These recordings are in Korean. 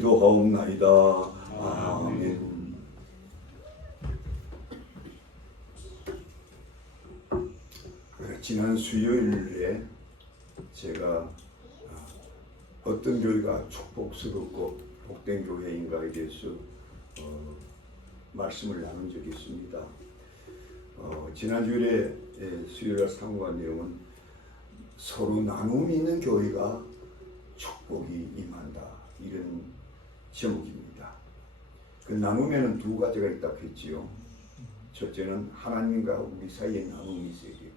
기도하옵나이다. 아멘. 지난 수요일에 제가 어떤 교회가 축복스럽고 복된 교회인가에 대해서 말씀을 나눈 적이 있습니다. 지난 주일에 수요일 상고한 내용은 서로 나눔이 있는 교회가 축복이 임한다, 이런 제목입니다. 그 나눔에는 두 가지가 있다고 했지요. 첫째는 하나님과 우리 사이에 나눔이 있어야 돼요.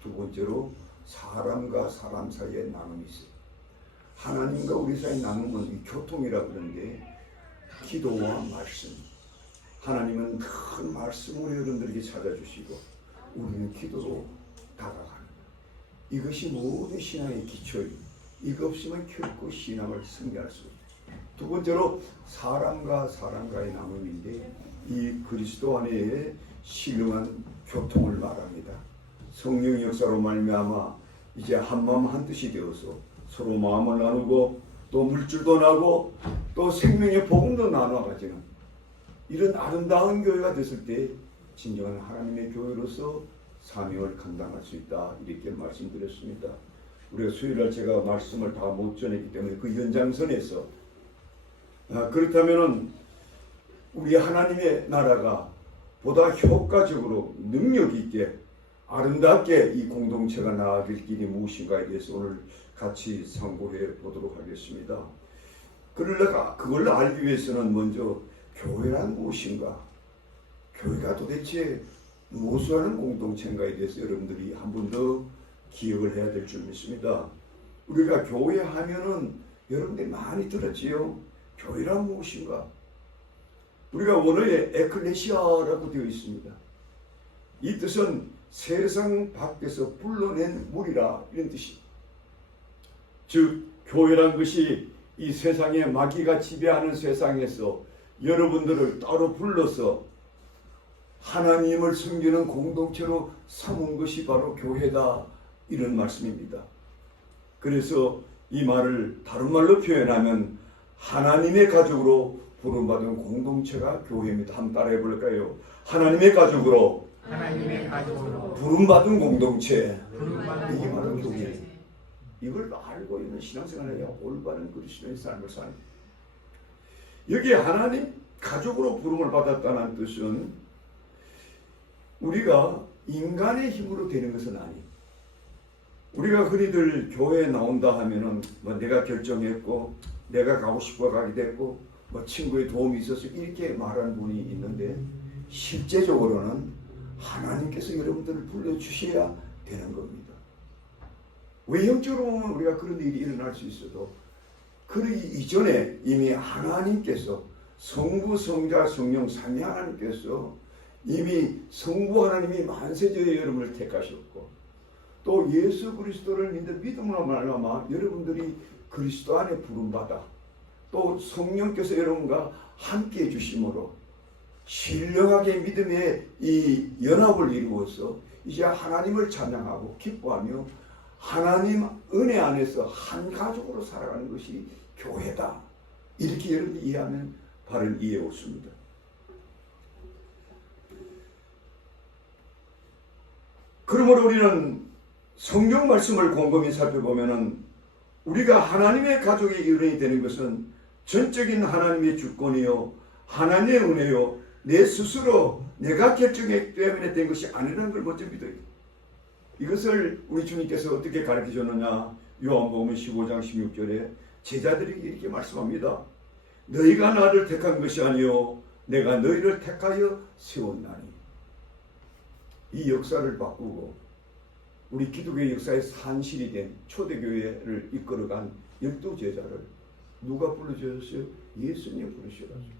두 번째로 사람과 사람 사이에 나눔이 있어요. 하나님과 우리 사이의 나눔은 이 교통이라고 그러는데, 기도와 말씀. 하나님은 큰 말씀으로 여러분들에게 찾아주시고 우리는 기도로 다가가는 거예요. 이것이 모든 신앙의 기초예요. 이거 없으면 결코 신앙을 승리할 수 없어요. 두 번째로 사람과 사람과의 나눔인데, 이 그리스도 안에의 신령한 교통을 말합니다. 성령의 역사로 말미암아 이제 한마음 한뜻이 되어서 서로 마음을 나누고 또 물질도 나고 또 생명의 복음도 나눠가지는 이런 아름다운 교회가 됐을 때 진정한 하나님의 교회로서 사명을 감당할 수 있다, 이렇게 말씀드렸습니다. 우리가 수요일날 제가 말씀을 다 못 전했기 때문에 그 연장선에서 그렇다면은 우리 하나님의 나라가 보다 효과적으로 능력 있게 아름답게 이 공동체가 나아갈 길이 무엇인가에 대해서 오늘 같이 상고해 보도록 하겠습니다. 그러다가 그걸 알기 위해서는 먼저 교회란 무엇인가, 교회가 도대체 무엇을 하는 공동체인가에 대해서 여러분들이 한 번 더 기억을 해야 될 줄 믿습니다. 우리가 교회 하면은 여러분들이 많이 들었지요. 교회란 무엇인가? 우리가 원어에 에클레시아라고 되어 있습니다. 이 뜻은 세상 밖에서 불러낸 물이라, 이런 뜻입니다. 즉 교회란 것이 이 세상에 마귀가 지배하는 세상에서 여러분들을 따로 불러서 하나님을 섬기는 공동체로 삼은 것이 바로 교회다, 이런 말씀입니다. 그래서 이 말을 다른 말로 표현하면 하나님의 가족으로 부름받은 공동체가 교회입니다. 한번 따라해 볼까요? 하나님의 가족으로 부름받은 공동체, 이게 바로 교회예요. 이걸 알고 있는 신앙생활을 해야 올바른 그리스도의 삶을 사는 거예요. 여기에 하나님 가족으로 부름을 받았다는 뜻은 우리가 인간의 힘으로 되는 것은 아니에요. 우리가 흔히들 교회에 나온다 하면은 내가 결정했고 내가 가고 싶어 가게 됐고 친구의 도움이 있어서 이렇게 말하는 분이 있는데, 실제적으로는 하나님께서 여러분들을 불러주셔야 되는 겁니다. 외형적으로는 우리가 그런 일이 일어날 수 있어도 그 이전에 이미 하나님께서 성부, 성자, 성령 삼위 하나님께서 이미 성부 하나님이 만세자의 여러분을 택하셨고, 또 예수 그리스도를 믿는 믿음으로 말미암아 여러분들이 그리스도 안에 부름받아 또 성령께서 여러분과 함께 해주심으로 신령하게 믿음의 이 연합을 이루어서 이제 하나님을 찬양하고 기뻐하며 하나님 은혜 안에서 한 가족으로 살아가는 것이 교회다, 이렇게 여러분이 이해하면 바른 이해 없습니다. 그러므로 우리는 성경 말씀을 곰곰이 살펴보면은 우리가 하나님의 가족의 일원이 되는 것은 전적인 하나님의 주권이요 하나님의 은혜요 내 스스로 내가 결정했기 때문에 된 것이 아니라는 걸 먼저 믿어야 돼요. 이것을 우리 주님께서 어떻게 가르쳐 줬느냐, 요한복음 15장 16절에 제자들에게 이렇게 말씀합니다. 너희가 나를 택한 것이 아니요 내가 너희를 택하여 세웠나니. 이 역사를 바꾸고 우리 기독교의 역사의 산실이 된 초대교회를 이끌어간 12제자를 누가 불러주셨어요? 예수님이 부르셔가지고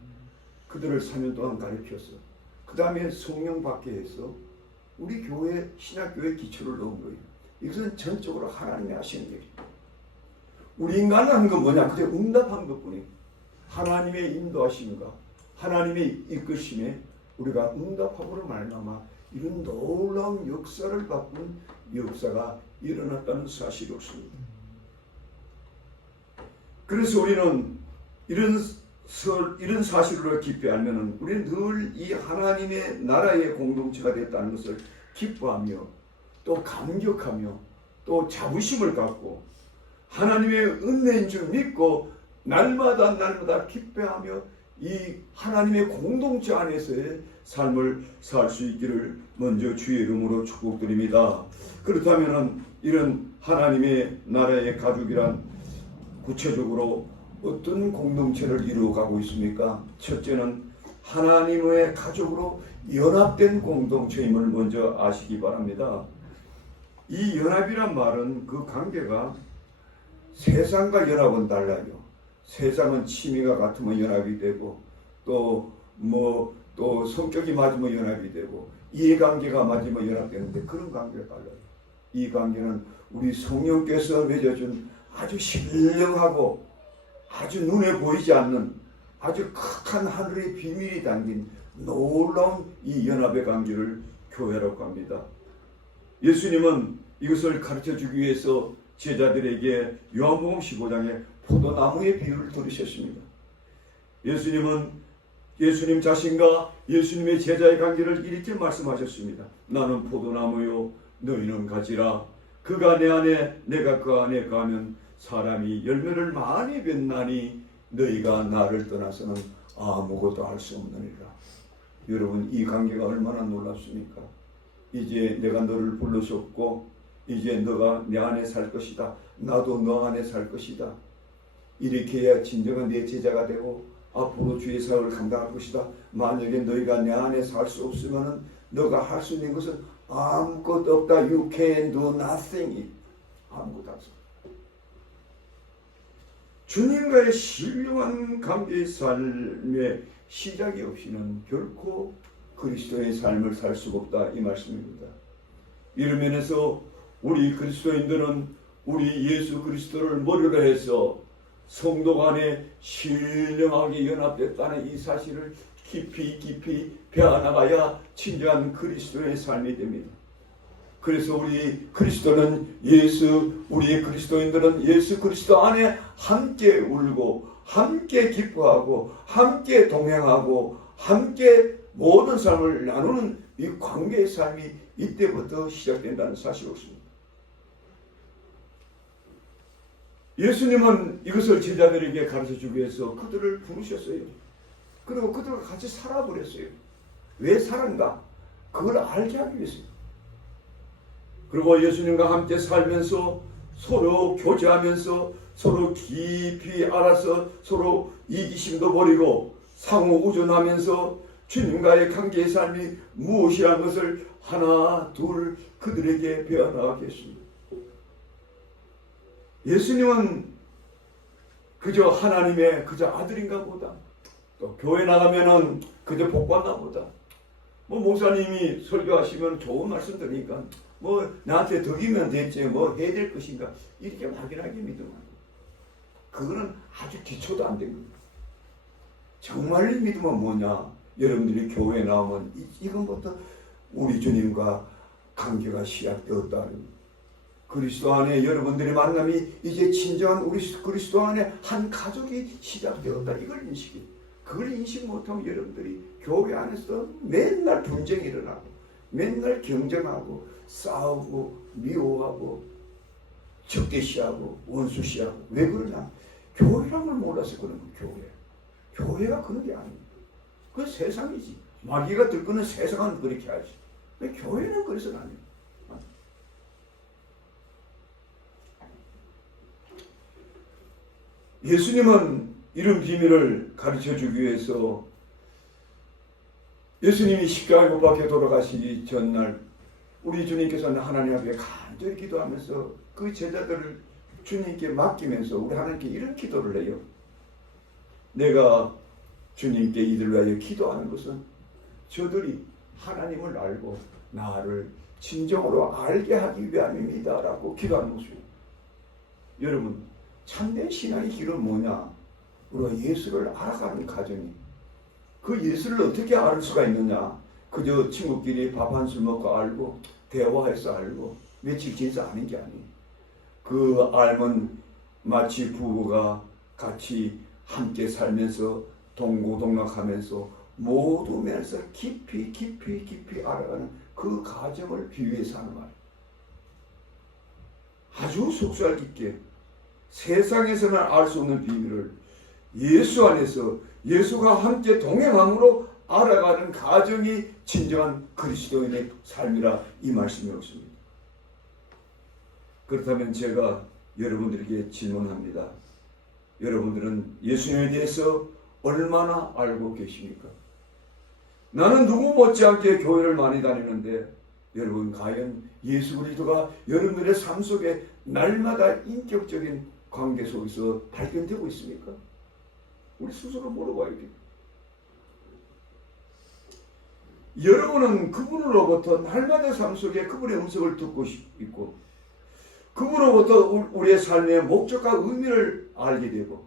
그들을 4년 동안 가르쳤어. 그 다음에 성령 받게 해서 우리 교회, 신학교회 기초를 넣은 거예요. 이것은 전적으로 하나님이 하시는 일이에요. 우리 인간은 한 건 뭐냐? 그저 응답한 것뿐이에요. 하나님의 인도하심과 하나님의 이끄심에 우리가 응답함으로 말미암아 이런 놀라운 역사를 바꾼 역사가 일어났다는 사실이 없습니다. 그래서 우리는 이런 사실을 깊이 알면은 우리는 늘 이 하나님의 나라의 공동체가 됐다는 것을 기뻐하며 또 감격하며 또 자부심을 갖고 하나님의 은혜인 줄 믿고 날마다 기뻐하며 이 하나님의 공동체 안에서의 삶을 살 수 있기를 먼저 주의 이름으로 축복드립니다. 그렇다면 이런 하나님의 나라의 가족이란 구체적으로 어떤 공동체를 이루어가고 있습니까? 첫째는 하나님의 가족으로 연합된 공동체임을 먼저 아시기 바랍니다. 이 연합이란 말은 그 관계가 세상과 연합은 달라요. 세상은 취미가 같으면 연합이 되고 또 성격이 맞으면 연합이 되고 이해관계가 맞으면 연합되는데 그런 관계가 달라요. 이 관계는 우리 성령께서 맺어준 아주 신령하고 아주 눈에 보이지 않는 아주 극한 하늘의 비밀이 담긴 놀라운 이 연합의 관계를 교회라고 합니다. 예수님은 이것을 가르쳐주기 위해서 제자들에게 요한복음 15장에 포도나무의 비유를 들으셨습니다. 예수님 자신과 예수님의 제자의 관계를 이렇게 말씀하셨습니다. 나는 포도나무요 너희는 가지라. 그가 내 안에 내가 그 안에 가면 사람이 열매를 많이 맺나니 너희가 나를 떠나서는 아무것도 할 수 없느니라. 여러분, 이 관계가 얼마나 놀랍습니까? 이제 내가 너를 불러줬고 이제 너가 내 안에 살 것이다. 나도 너 안에 살 것이다. 이렇게 해야 진정한 내 제자가 되고 앞으로 주의 사역을 감당할 것이다. 만약에 너희가 내 안에 살 수 없으면 너가 할 수 있는 것은 아무것도 없다. You can do nothing. 아무것도 할 수 없다. 주님과의 신령한 관계의 삶의 시작이 없이는 결코 그리스도의 삶을 살 수가 없다. 이 말씀입니다. 이런 면에서 우리 그리스도인들은 우리 예수 그리스도를 머리로 해서 성도 간에 신령하게 연합됐다는 이 사실을 깊이 배워나가야 진정한 그리스도의 삶이 됩니다. 그래서 우리 그리스도인들은 예수 그리스도 안에 함께 울고 함께 기뻐하고 함께 동행하고 함께 모든 삶을 나누는 이 관계의 삶이 이때부터 시작된다는 사실이 없습니다. 예수님은 이것을 제자들에게 가르쳐주기 위해서 그들을 부르셨어요. 그리고 그들과 같이 살아버렸어요. 왜 살았는가? 그걸 알게 하기 위해서요. 그리고 예수님과 함께 살면서 서로 교제하면서 서로 깊이 알아서 서로 이기심도 버리고 상호 우존하면서 주님과의 관계의 삶이 무엇이라는 것을 하나 둘 그들에게 배워나가겠습니다. 예수님은 그저 하나님의 그저 아들인가 보다. 또 교회 나가면은 그저 복받나 보다. 목사님이 설교하시면 좋은 말씀 들으니까 나한테 덕이면 됐지 해야 될 것인가 이렇게 막연하게 믿으면 그거는 아주 기초도 안 된 겁니다. 정말 믿으면 뭐냐? 여러분들이 교회에 나오면 이건부터 우리 주님과 관계가 시작되었다는 그리스도 안에 여러분들의 만남이 이제 진정한 우리 그리스도 안에 한 가족이 시작되었다. 이걸 인식해. 그걸 인식 못하면 여러분들이 교회 안에서 맨날 분쟁이 일어나고 맨날 경쟁하고 싸우고 미워하고 적대시하고 원수시하고 왜 그러냐? 교회란 걸 몰라서 그런 거예요. 교회가 그런 게 아닙니다. 그건 세상이지. 마귀가 들끄는 세상은 그렇게 하지. 교회는 그래서는 아니에요. 예수님은 이런 비밀을 가르쳐주기 위해서 예수님이 십자가에 못 박혀 돌아가시기 전날 우리 주님께서는 하나님 앞에 간절히 기도하면서 그 제자들을 주님께 맡기면서 우리 하나님께 이런 기도를 해요. 내가 주님께 이들을 위하여 기도하는 것은 저들이 하나님을 알고 나를 진정으로 알게 하기 위함입니다 라고 기도하는 것입니다. 여러분, 참된 신앙의 길은 뭐냐? 우리가 예수를 알아가는 과정이. 그 예수를 어떻게 알 수가 있느냐? 그저 친구끼리 밥 한 술 먹고 알고 대화해서 알고 며칠 지내서 아는 게 아니에요. 그 알면 마치 부부가 같이 함께 살면서 동고동락하면서 모두 면에서 깊이 알아가는 그 과정을 비유해서 하는 말이에요. 아주 속살 깊게 세상에서는 알 수 없는 비밀을 예수 안에서 예수가 함께 동행함으로 알아가는 과정이 진정한 그리스도인의 삶이라 이 말씀이 없습니다. 그렇다면 제가 여러분들에게 질문합니다. 여러분들은 예수님에 대해서 얼마나 알고 계십니까? 나는 누구 못지않게 교회를 많이 다니는데 여러분 과연 예수 그리스도가 여러분들의 삶 속에 날마다 인격적인 관계 속에서 발견되고 있습니까? 우리 스스로 물어봐야겠다. 여러분은 그분으로부터 날마다 삶 속에 그분의 음성을 듣고 있고 그분으로부터 우리의 삶의 목적과 의미를 알게 되고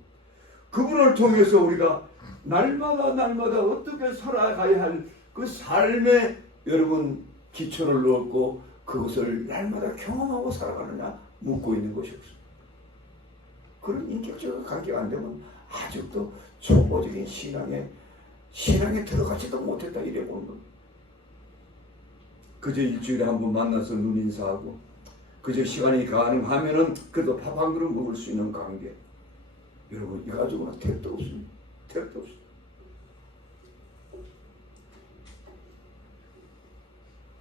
그분을 통해서 우리가 날마다 어떻게 살아가야 할 그 삶의 여러분 기초를 넣었고 그것을 날마다 경험하고 살아가느냐 묻고 있는 것이 없습니다. 그런 인격적인 관계가 안 되면 아직도 초보적인 신앙에 들어가지도 못했다 이래 보는 겁니다. 그저 일주일에 한 번 만나서 눈인사하고 그저 시간이 가능하면은 그래도 밥 한 그릇 먹을 수 있는 관계. 여러분 이 가지고는 택도 없습니다. 택도 없습니다.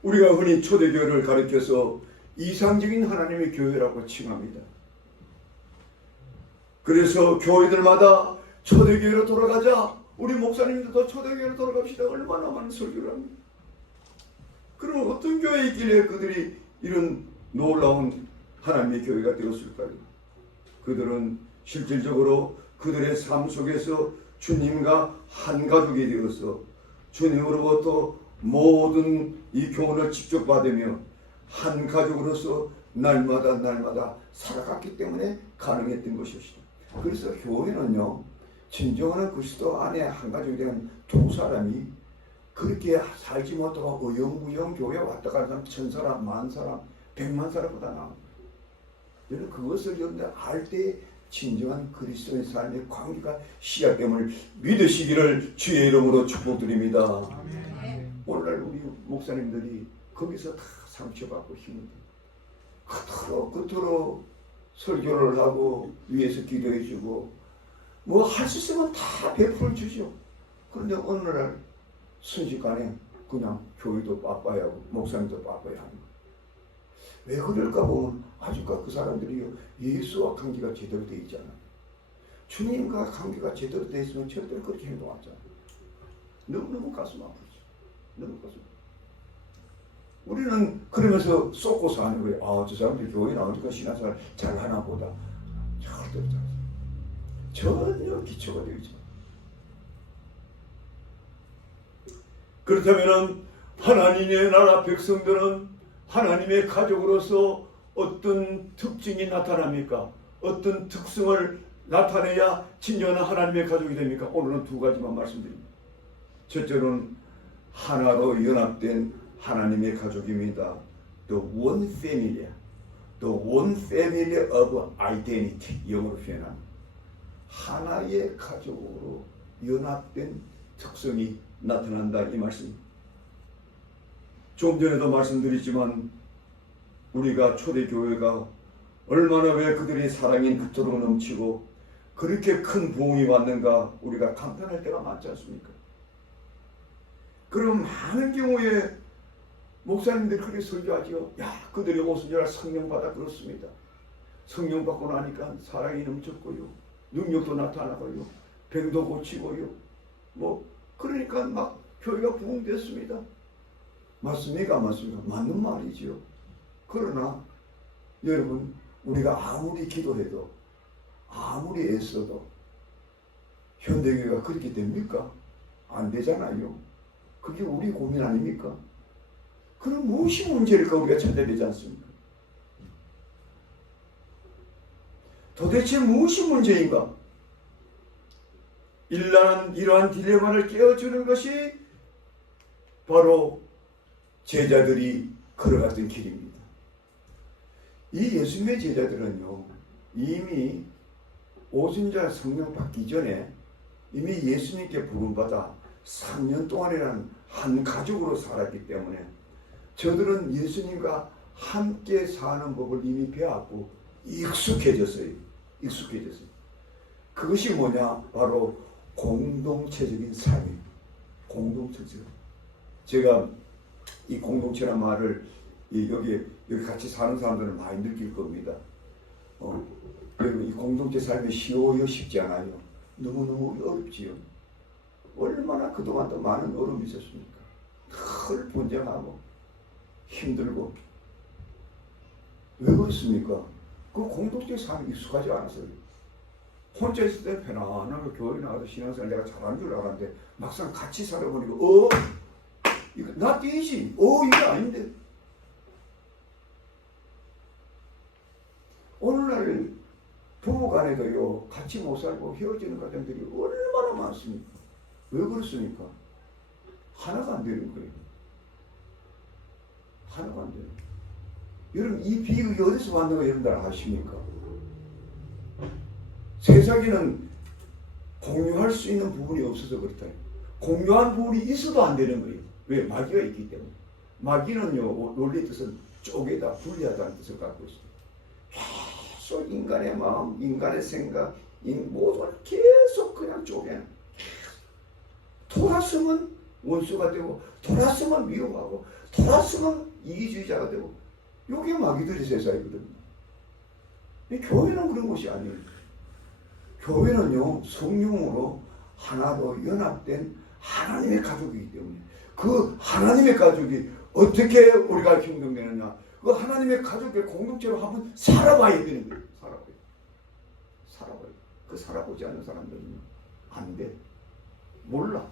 우리가 흔히 초대교회를 가리켜서 이상적인 하나님의 교회라고 칭합니다. 그래서 교회들마다 초대교회로 돌아가자. 우리 목사님들도 초대교회로 돌아갑시다. 얼마나 많은 설교를 합니다. 그럼 어떤 교회에 있길래 그들이 이런 놀라운 하나님의 교회가 되었을까요? 그들은 실질적으로 그들의 삶 속에서 주님과 한 가족이 되어서 주님으로부터 모든 이 교훈을 직접 받으며 한 가족으로서 날마다 살아갔기 때문에 가능했던 것이었습니다. 그래서 교회는요, 진정한 그리스도 안에 한 가족이 된 두 사람이 그렇게 살지 못하고 어영부영 교회 왔다 가는 사람 1000사람, 10,000사람, 100,000사람보다 나옵니다. 여러분 그것을 여러분들 알 때 진정한 그리스도의 삶의 관계가 시작됨을 믿으시기를 주의 이름으로 축복드립니다. 오늘날 우리 목사님들이 거기서 다 상처받고 힘들어요. 끝으로 설교를 하고 위에서 기도해주고 뭐 할 수 있으면 다 베풀어 주죠. 그런데 어느 날 순식간에 그냥 교회도 바빠야 하고 목사님도 바빠야 합니다. 왜 그럴까 보면 아직까지 그 사람들이 예수와 관계가 제대로 되어 있잖아요. 주님과 관계가 제대로 되어 있으면 절대로 그렇게 행동하잖아요. 너무너무 가슴 아프죠. 너무 가슴 아프죠. 우리는 그러면서 쏟고 사는 거예요. 아, 저 사람들이 교회 나오니까 신앙생활 잘하나 보다. 절대로 잘하죠. 전혀 기초가 되어 있죠. 그렇다면 하나님의 나라 백성들은 하나님의 가족으로서 어떤 특징이 나타납니까? 어떤 특성을 나타내야 진정한 하나님의 가족이 됩니까? 오늘은 두 가지만 말씀드립니다. 첫째로는 하나로 연합된 하나님의 가족입니다. The one family, the one family of identity. 영어로 표현한 하나의 가족으로 연합된 특성이 나타난다 이 말씀입니다. 좀 전에도 말씀드렸지만 우리가 초대교회가 얼마나 왜 그들의 사랑이 그토록 넘치고 그렇게 큰 부흥이 왔는가 우리가 감탄할 때가 많지 않습니까? 그럼 많은 경우에 목사님들이 그렇게 설교하죠. 야, 그들이 오순절 성령 받아 그렇습니다. 성령 받고 나니까 사랑이 넘쳤고요. 능력도 나타나고요. 병도 고치고요. 뭐 그러니까 막 교회가 부흥됐습니다. 맞습니까? 맞습니까? 맞는 말이죠. 그러나 여러분 우리가 아무리 기도해도 아무리 애써도 현대교회가 그렇게 됩니까? 안 되잖아요. 그게 우리 고민 아닙니까? 그럼 무엇이 문제일까 우리가 찾아야 되지 않습니까? 도대체 무엇이 문제인가? 이러한 딜레마를 깨워주는 것이 바로 제자들이 걸어갔던 길입니다. 이 예수님의 제자들은요 이미 오순절 성령 받기 전에 이미 예수님께 부름받아 3년 동안이라는 한 가족으로 살았기 때문에 저들은 예수님과 함께 사는 법을 이미 배웠고 익숙해졌어요. 그것이 뭐냐? 바로 공동체적인 삶이에요. 공동체죠. 제가 이 공동체란 말을 여기 같이 사는 사람들은 많이 느낄 겁니다. 그리고 이 공동체 삶이 쉬워요, 쉽지 않아요. 너무너무 어렵지요. 얼마나 그동안 또 많은 어려움이 있었습니까? 늘 분쟁하고 힘들고. 왜 그렇습니까? 그 공동체 삶이 익숙하지 않았어요. 혼자 있을 때 편안하게 교회 나가서 신앙생활 내가 잘하는 줄 알았는데 막상 같이 살아보니까 이거 나 띠지. 이게 아닌데. 오늘날 부부간에도요 같이 못 살고 헤어지는 가정들이 얼마나 많습니까? 왜 그렇습니까? 하나가 안 되는 거예요. 하나가 안 되는 거예요. 여러분 이 비극이 어디서 왔는가 여러분들 아십니까? 세상에는 공유할 수 있는 부분이 없어서 그렇다. 공유한 부분이 있어도 안 되는 거예요. 왜? 마귀가 있기 때문에. 마귀는요 원리 뜻은 쪼개다, 분리하다는 뜻을 갖고 있습니다. 계속 인간의 마음, 인간의 생각, 모든 걸 계속 그냥 쪼개. 돌았으면 원수가 되고, 돌았으면 미워하고, 돌았으면 이기주의자가 되고, 이게 마귀들의 세상이거든요. 교회는 그런 것이 아니에요. 교회는요 성령으로 하나로 연합된 하나님의 가족이기 때문에 그 하나님의 가족이 어떻게 우리가 형성되느냐, 그 하나님의 가족의 공동체로 한번 살아봐야 되는 거예요. 살아봐야 돼. 그 살아보지 않는 사람들은 안 돼. 몰라.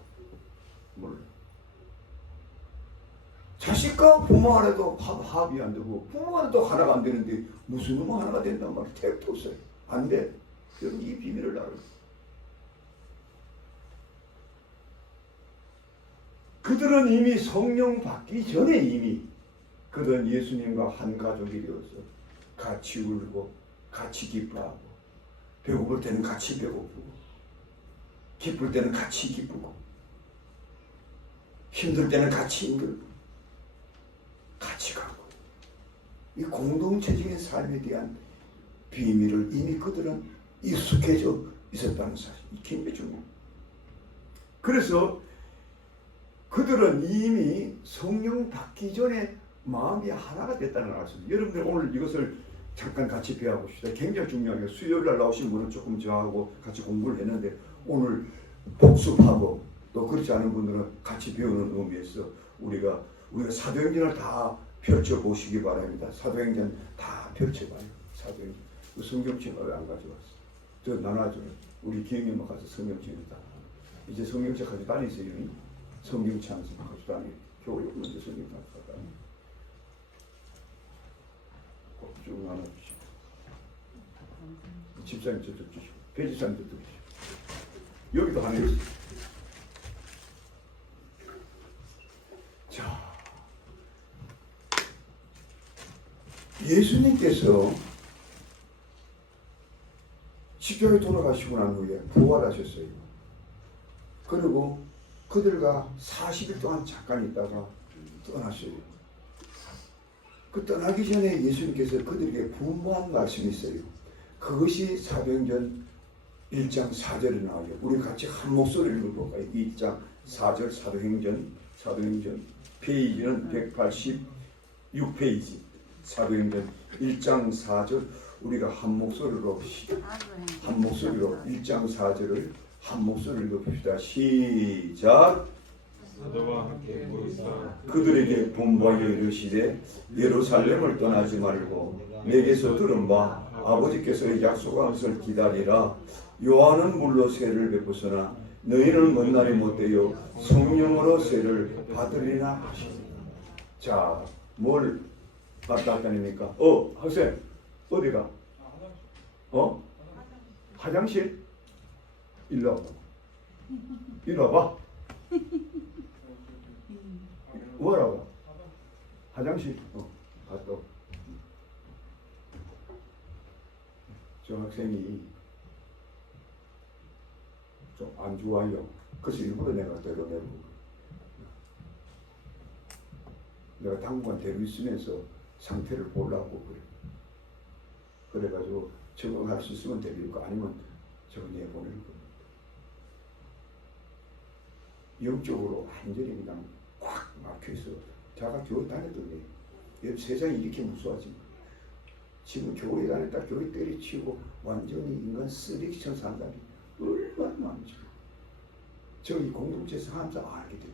자식과 부모 간에도 합이 안 되고 부모 간에도 하나가 안 되는데 무슨 놈 하나가 된단 말이야. 택도 없어요. 안 돼. 여러분 이 비밀을 알아요. 그들은 이미 성령 받기 전에 이미 그들은 예수님과 한 가족이 되어서 같이 울고 같이 기뻐하고 배고플 때는 같이 배고프고 기쁠 때는 같이 기쁘고 힘들 때는 같이 힘들고 같이 가고 이 공동체적인 삶에 대한 비밀을 이미 그들은 익숙해져 있었다는 사실. 이 굉장히 중요합니다. 그래서 그들은 이미 성령 받기 전에 마음이 하나가 됐다는 걸 알았습니다. 여러분들 오늘 이것을 잠깐 같이 배워봅시다. 굉장히 중요해요. 수요일 날 나오신 분은 조금 저하고 같이 공부를 했는데 오늘 복습하고 또 그렇지 않은 분들은 같이 배우는 의미에서 우리가 사도행전을 다 펼쳐보시기 바랍니다. 사도행전 다 펼쳐봐요. 사도행전. 성경책을 왜 안 가져왔어? 저 나눠줘요. 우리 기영님만 가서 성경책을 다. 이제 성경책 가지고 다니세요. 성경책 안 가지고 다니세요. 교회 먼저 성경책 가지고 다니세요. 쭉 나눠주시고. 집사님 저쪽 주시고. 배집사님 저쪽 주시고. 여기도 하나 있어요. 자, 예수님께서 십자가에 돌아가시고 난 후에 부활하셨어요. 그리고 그들과 40일 동안 잠깐 있다가 떠났어요. 그 떠나기 전에 예수님께서 그들에게 분부한 말씀이 있어요. 그것이 사도행전 1장 4절에 나와요. 우리 같이 한 목소리를 읽어볼까요? 1장 4절 사도행전 페이지는 186페이지 사도행전 1장 4절 우리가 한 목소리로 1장 4절을 한 목소리로 읽어봅시다. 시작. 사도와 함께 모이사 그들에게 분부하여 이르시되 예루살렘을 떠나지 말고 내게서 들은 바 아버지께서 약속한 것을 기다리라. 요한은 물로 세를 베푸으나 너희는 먼 날이 못되어 성령으로 세를 받으리라 하시니. 자, 뭘 왔다 갔다 합니까? 학생 어디가? 화장실? 일로 와봐. 일로 와봐. 뭐라고? 화장실? 갔다. 저 학생이 좀 안 좋아요. 그래서 일부러 내가 데려내고 내가 당분간 데리고 있으면서 상태를 보려고 그래. 그래가지고 적응할 수 있으면 데리고 아니면 저거 내보내는 겁니다. 영적으로 완전히 그냥 꽉 막혀있어. 자가 교회 다녔더니 세상이 이렇게 무서워지. 지금 교회 다녔다 교회 때려치우고 완전히 인간 쓰레기처럼 산다니 얼마나 많지. 저기 공동체에서 항상 알게 돼요.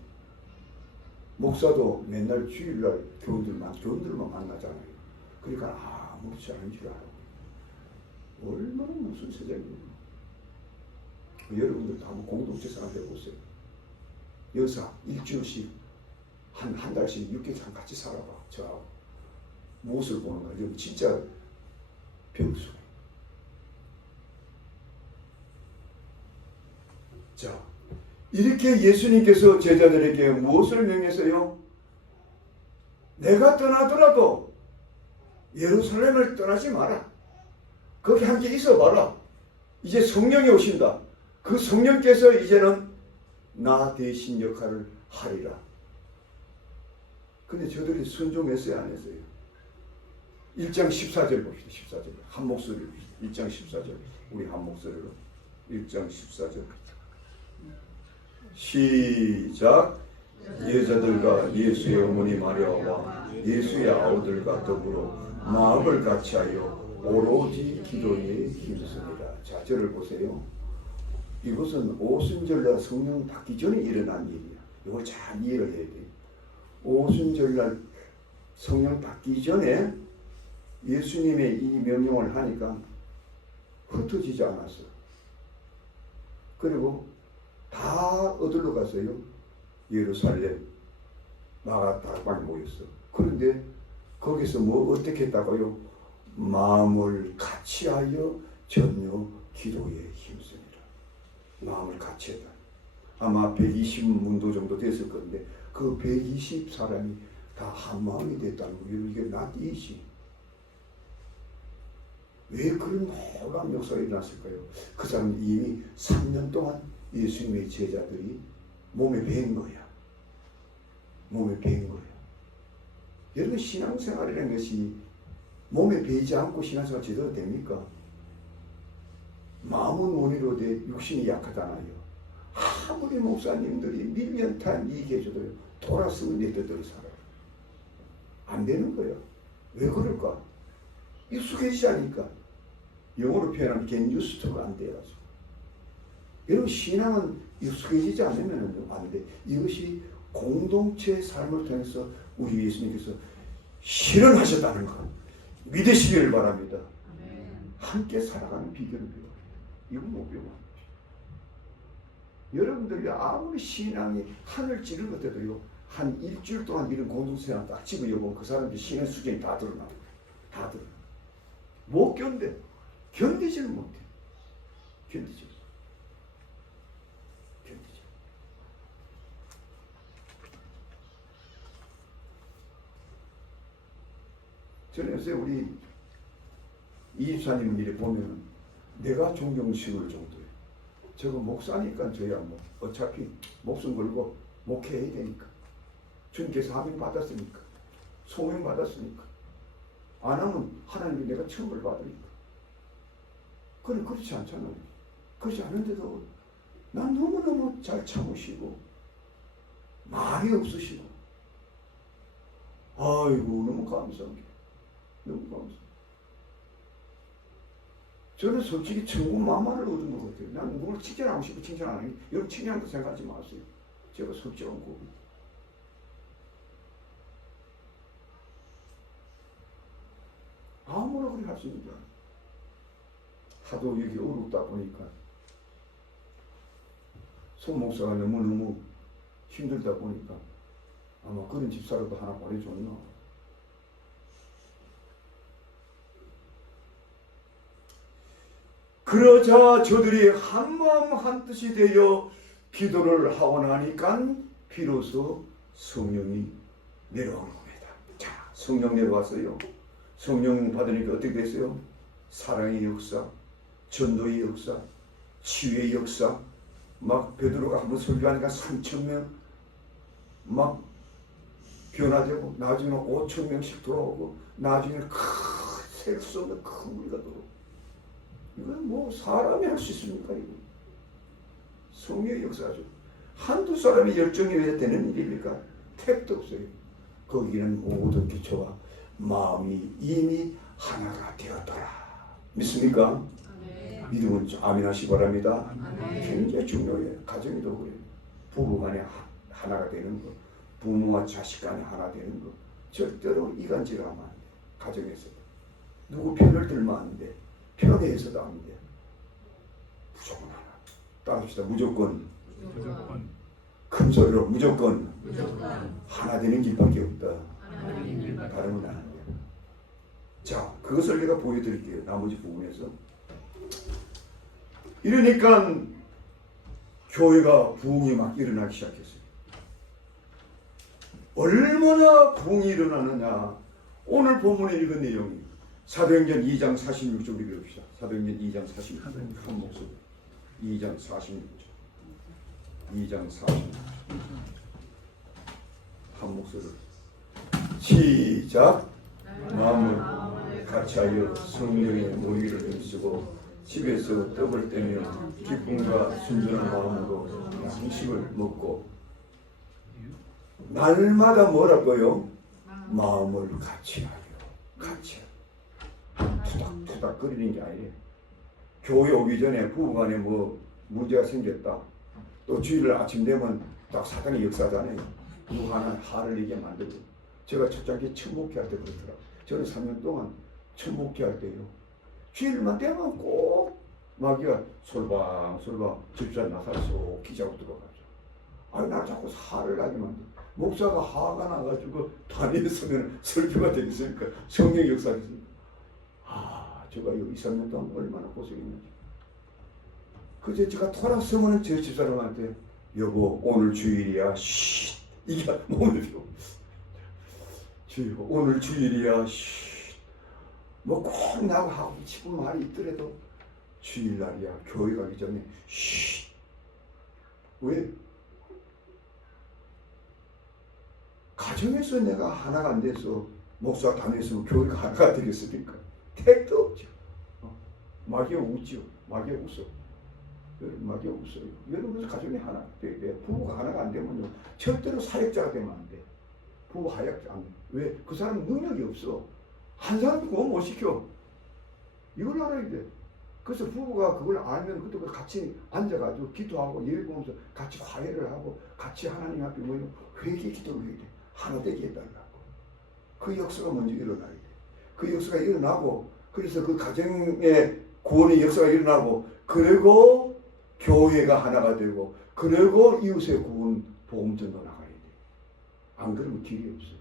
목사도 맨날 주일날 교인들만 만나잖아요. 그러니까 아무렇지 않은 줄 알아. 얼마나 무슨 세상이에요. 여러분들도 한번 공동체 생활 해보세요. 여사 일주일씩 한 달씩 6개월 같이 살아봐. 저 무엇을 보는 거야. 여기 진짜 병수. 자, 이렇게 예수님께서 제자들에게 무엇을 명했어요? 내가 떠나더라도 예루살렘을 떠나지 마라. 거기 함께 있어 봐라. 이제 성령이 오신다. 그 성령께서 이제는 나 대신 역할을 하리라. 근데 저들이 순종했어요, 안 했어요? 1장 14절 봅시다. 14절 한 목소리로 1장 14절 우리 한 목소리로 1장 14절 시작. 여자들과 예수의 어머니 마리아와 예수의 아우들과 더불어 마음을 같이하여 오로지 기도에 힘쓰니라. 자, 저를 보세요. 이것은 오순절날 성령 받기 전에 일어난 일이야. 이걸 잘 이해를 해야 돼. 오순절날 성령 받기 전에 예수님의 이 명령을 하니까 흩어지지 않았어. 그리고 다 어디로 갔어요? 예루살렘 마가다락방에 모였어. 그런데 거기서 뭐 어떻게 했다고요? 마음을 같이하여 전혀 기도에 힘씁니다. 마음을 같이 했다. 아마 120문도 정도 됐을 건데 그 120사람이 다 한마음이 됐다는 거예요. 이게 낫이지. 왜 그런 놀라운 역사가 일어났을까요? 그 사람은 이미 3년 동안 예수님의 제자들이 몸에 밴 거야. 몸에 밴 거야. 여러분 신앙생활이라는 것이 몸에 배이지 않고 신앙생활 제대로 됩니까? 마음은 원이로 돼 육신이 약하잖아요. 아무리 목사님들이 밀면탄 얘기해줘도요. 돌아서는 내 뜻대로 살아요. 안 되는 거예요. 왜 그럴까? 익숙해지지 않으니까. 영어로 표현하면 get used to가 안 돼요. 여러분 신앙은 익숙해지지 않으면 안 돼. 이것이 공동체의 삶을 통해서 우리 예수님께서 실현하셨다는 것 믿으시기를 바랍니다. 함께 살아가는 비결을 배워요. 이건 못 배워. 여러분들이 아무리 신앙이 하늘 찌를 것 때도요. 한 일주일 동안 이런 공동체랑 딱 집어여보면 그 사람들 신앙 수준이 다 드러나요. 다 드러나요. 못 견뎌. 견디지를 못해. 견디지. 견디지. 저는 요새 우리 이집사님 일에 보면 내가 존경스러울 정도예요. 저거 목사니까 저야 뭐 어차피 목숨 걸고 목회해야 되니까. 주님께서 사명 받았으니까. 소명 받았으니까. 안 하면 하나님이 내가 처벌을 받으니까. 그래 그렇지 않잖아요. 그렇지 않은데도 난 너무너무 잘 참으시고 말이 없으시고 아이고 너무 감사해요. 너무 감사해요. 저는 솔직히 천국 만만을 얻은 것 같아요. 난 누구를 칭찬하고 싶고 칭찬 안 하니 여러분 칭찬한다 생각하지 마세요. 제가 솔직한 고백. 아무나 그리 할 수 있는 줄 알아요. 하도 여기 어렵다 보니까 송 목사가 너무너무 힘들다 보니까 아마 그런 집사라도 하나 보내줬나. 그러자 저들이 한마음 한뜻이 되어 기도를 하고 나니까 비로소 성령이 내려온 겁니다. 자, 성령 내려왔어요. 성령 받으니까 어떻게 됐어요? 사랑의 역사, 전도의 역사, 치유의 역사, 막 베드로가 한번 설교하니까 3,000명 막 변화되고 나중에 5,000명씩 돌아오고 나중에 셀수 없는 큰 무리가 들어오고 이건 뭐 사람이 할 수 있습니까? 이거 성령의 역사죠. 한두 사람이 열정이 왜 되는 일입니까? 택도 없어요. 거기는 모든 기초가 마음이 이미 하나가 되었더라. 믿습니까? 네. 믿음은 아멘 하시기 바랍니다. 네. 굉장히 중요해요. 가정에도 그래요. 부부간에 하나가 되는 거, 부모와 자식 간에 하나 되는 거 절대로 이간질을 하면 안 돼. 가정에서도 누구 편을 들면 안 돼. 편애해서도 안 돼. 무조건 하나. 따릅시다. 무조건 무조건. 큰 소리로 무조건 무조건. 하나 되는 길밖에 없다. 하나님 일밖에 다름은 안 돼요. 자, 그것을 내가 보여드릴게요. 나머지 부분에서. 이러니까 교회가 부흥이 막 일어나기 시작했어요. 얼마나 부흥이 일어나느냐. 오늘 본문에 읽은 내용이 사도행전 2장 46절 읽읍시다. 사도행전 2장 46절 한 목소리. 2장 46절 2장 46절 한 목소리 시작. 마음을 같이하여 성령의 모의를 힘쓰고 집에서 떡을 떼며 기쁨과 순전한 마음으로 양식을 먹고 날마다 뭐라고요? 마음을 같이하여 투닥투닥 거리는 게 아니에요. 교회 오기 전에 부부간에 뭐 문제가 생겼다. 또 주일날 아침 되면 딱 사단의 역사잖아요. 누구 하나 화를 내게 만들고. 제가 첫장기 천목회 할 때 그렇더라고요. 저는 3년 동안 천목회 할 때요. 주일만 되면 꼭 마귀가 솔방솔방 집사 나서서 기자고 들어가죠. 아니 나 자꾸 화를 나게 만들어. 목사가 화가 나가지고 단위에 서면 설교가 되겠습니까? 성령 역사겠습니까? 제가 이 2~3년 동안 얼마나 고생했는지. 그제 제가 돌아서면 제 집사람한테 여보 오늘 주일이야. 쉿. 이게 뭐예요? 주여 오늘 주일이야. 쉿. 뭐 꼭 나하고 하고 싶은 말이 있더라도 주일날이야. 교회 가기 전에 쉿. 왜? 가정에서 내가 하나가 안 돼서 목사가 다녔으면 교회가 하나가 되겠습니까? 택도 없죠. 마귀가 웃죠. 마귀가 웃어. 마귀가 웃어요. 여러분 가정이 하나 돼야 돼. 부부가 하나가 안 되면요 절대로 사역자가 되면 안 돼. 부부 사역자 안 돼. 왜? 그 사람은 능력이 없어. 한 사람도 그거 못 시켜. 이걸 알아야 돼. 그래서 부부가 그걸 알면 그것도 같이 앉아가지고 기도하고 예배 보면서 같이 화해를 하고 같이 하나님 앞에 모이고 회개 기도를 해야 돼. 하나 되게 해달라고. 그 역사가 먼저 일어나야 돼. 그 역사가 일어나고 그래서 그 가정의 구원의 역사가 일어나고 그리고 교회가 하나가 되고 그리고 이웃의 구원 복음전도 나가야 돼. 안 그러면 길이 없어.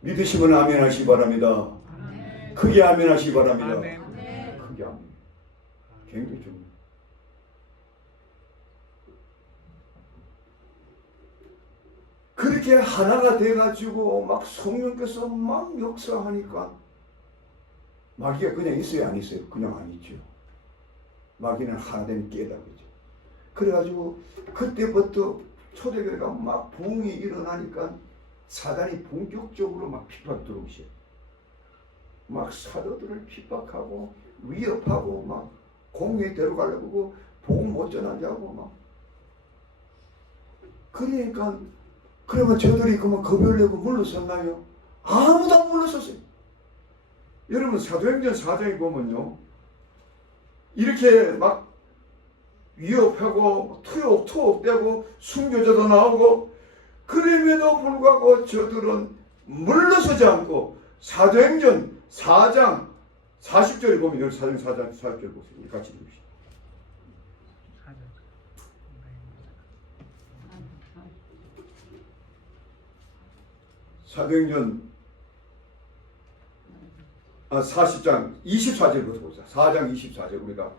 믿으시면 아멘 하시기 바랍니다. 아멘. 크게 아멘 하시기 바랍니다. 아멘. 크게 아멘. 굉장히 중요해요. 그렇게 하나가 돼가지고 막 성령께서 막 역사하니까 마귀가 그냥 있어요 안 있어요? 그냥 안 있죠. 마귀는 하나된 깨달이죠. 그래가지고 그때부터 초대교회가 막 부흥이 일어나니까 사단이 본격적으로 막 핍박 들어오셔. 막 사도들을 핍박하고 위협하고 막 공회에 데려가려고 복음 못 전하자고 막. 그러니까 그러면 저들이 그만 겁을 내고 물러섰나요? 아무도 안 물러섰어요. 여러분 사도행전 4장에 보면요 이렇게 막 위협하고 투옥되고 순교자도 나오고 그럼에도 불구하고 저들은 물러서지 않고 사도행전 4장 40절을 보면 여기 사도행전 4장 40절 보세요. 같이 읽읍시다. 사도행전 40장 24절부터 보자. 4장 24절 우리가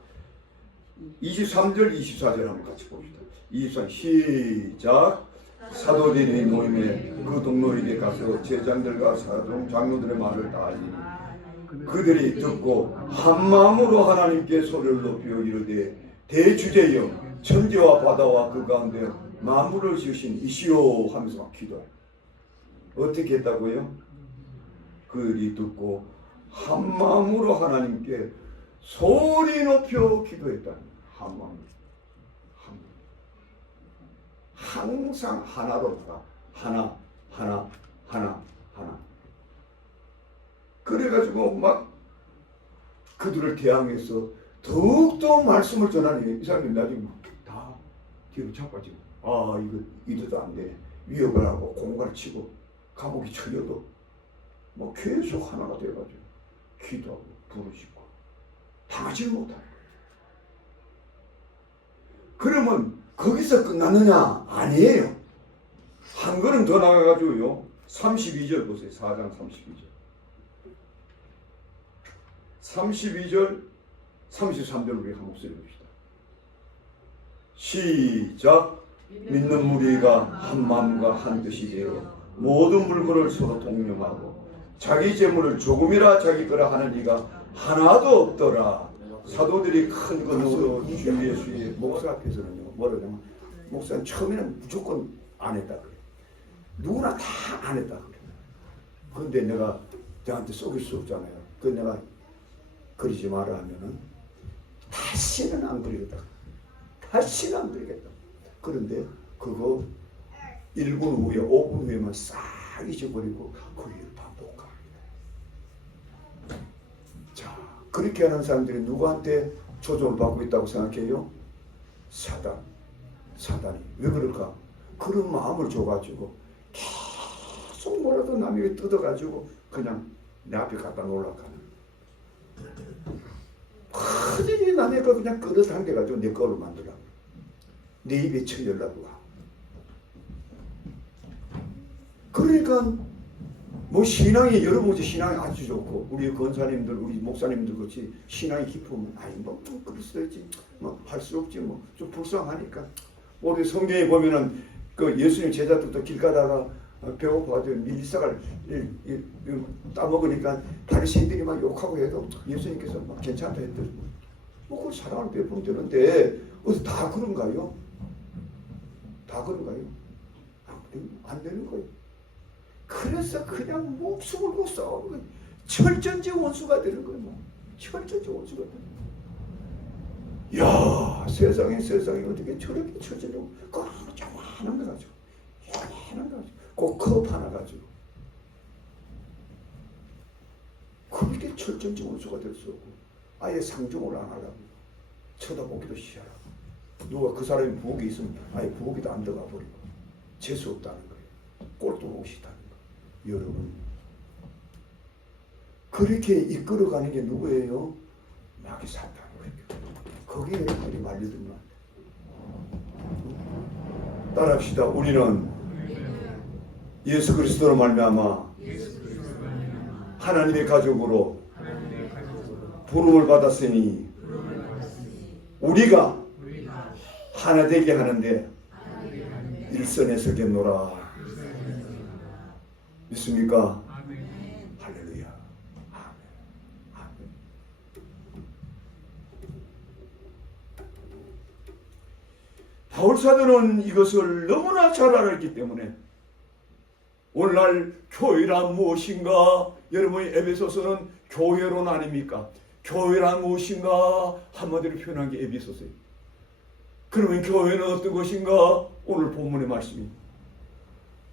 23절 24절 한번 같이 봅시다. 23 시작. 사도들이 모임에 그 동로에게 가서 제장들과 사도 장로들의 말을 다 알리니 그들이 듣고 한 마음으로 하나님께 소리를 높여 이르되 대주제여 천지와 바다와 그 가운데 만물을 지으신 이시오 하면서 막 기도해. 어떻게 했다고요? 그들이 듣고 한 마음으로 하나님께 소리 높여 기도했다는 거예요. 한 마음. 항상 하나로 하나. 그래가지고 막 그들을 대항해서 더욱더 말씀을 전하니 이 사람들이 나중에 다 뒤로 자빠지고 이거 이래도 안 되네. 위협을 하고 공갈을 치고 감옥에 처려도 뭐 계속 하나가 돼가지고 기도하고 부르짖고 당하지 못하는 거예요. 그러면 거기서 끝났느냐? 아니에요. 한 걸음 더 나가가지고요. 32절 보세요. 4장 32절. 32절, 33절 우리 한 목소리 봅시다. 시작. 믿는 무리가 한 마음과 한 뜻이 되어 모든 물건을 서로 동령하고 자기 재물을 조금이라 자기 거라 하는 이가 하나도 없더라. 사도들이 큰 건으로 주 예수의 목사 앞에서는요. 뭐라 그러냐면 목사는 처음에는 무조건 안 했다 그래요. 누구나 다 안 했다 그래요. 그런데 내가 저한테 속일 수 없잖아요. 그 내가 그러지 마라 하면은 다시는 안 그리겠다. 다시는 안 그리겠다. 그런데 그거 1분 후에 5분 후에만 싹 잊어버리고 그 일을 반복합니다. 자, 그렇게 하는 사람들이 누구한테 조종을 받고 있다고 생각해요? 사단이. 왜 그럴까? 그런 마음을 줘가지고 계속 뭐라도 남에게 뜯어가지고 그냥 내 앞에 갖다 놓으려고 크게 남의 거 그냥 끌어당겨가지고 내 거로 만들라고. 내 입에 쳐열라고. 그러니까 뭐 신앙이 여러분 신앙이 아주 좋고 우리 권사님들 우리 목사님들 같이 신앙이 깊으면 뭐 그럴 수도 있지 뭐 할 수 없지 뭐 좀 불쌍하니까. 우리 성경에 보면은 그 예수님 제자들도 길 가다가 배고파가지고 밀리사갈 따먹으니까 바리새인들이 막 욕하고 해도 예수님께서 막 괜찮다 했더니 뭐 그걸 사랑을 베푸면 되는데 어디 다 그런가요? 다 그런가요? 안 되는 거예요. 그래서 그냥 목숨을 걸고 싸우는 거예요. 철전지 원수가 되는 거예요. 뭐. 철전지 원수가 되는 거예요. 야, 세상에 어떻게 저렇게 처지려고 꼭 조그마한 거 가지고 꼭 컵 하나 가지고 그렇게 철전지 원수가 될 수 없고 아예 상종을 안 하라고 쳐다보기도 싫어하고 누가 그 사람이 부엌에 있으면 아예 부엌에도 안 들어가 버리고 재수 없다는 거예요. 꼴도 보기 싫다는 거예요. 여러분 그렇게 이끌어가는 게 누구예요? 마귀 사탄이에요. 거기에 우리 말려들면 따라합시다. 우리는 예수 그리스도로 말미암아 하나님의 가족으로 부름을 받았으니 우리가 하나 되게 하는데 일선에 서겠노라. 믿습니까? 할렐루야. 아멘. 바울사도는 이것을 너무나 잘 알았기 때문에 오늘날 교회란 무엇인가? 여러분이 에베소서는 교회론 아닙니까? 교회란 무엇인가? 한마디로 표현한 게 에베소서예요. 그러면 교회는 어떤 것인가? 오늘 본문의 말씀입니다.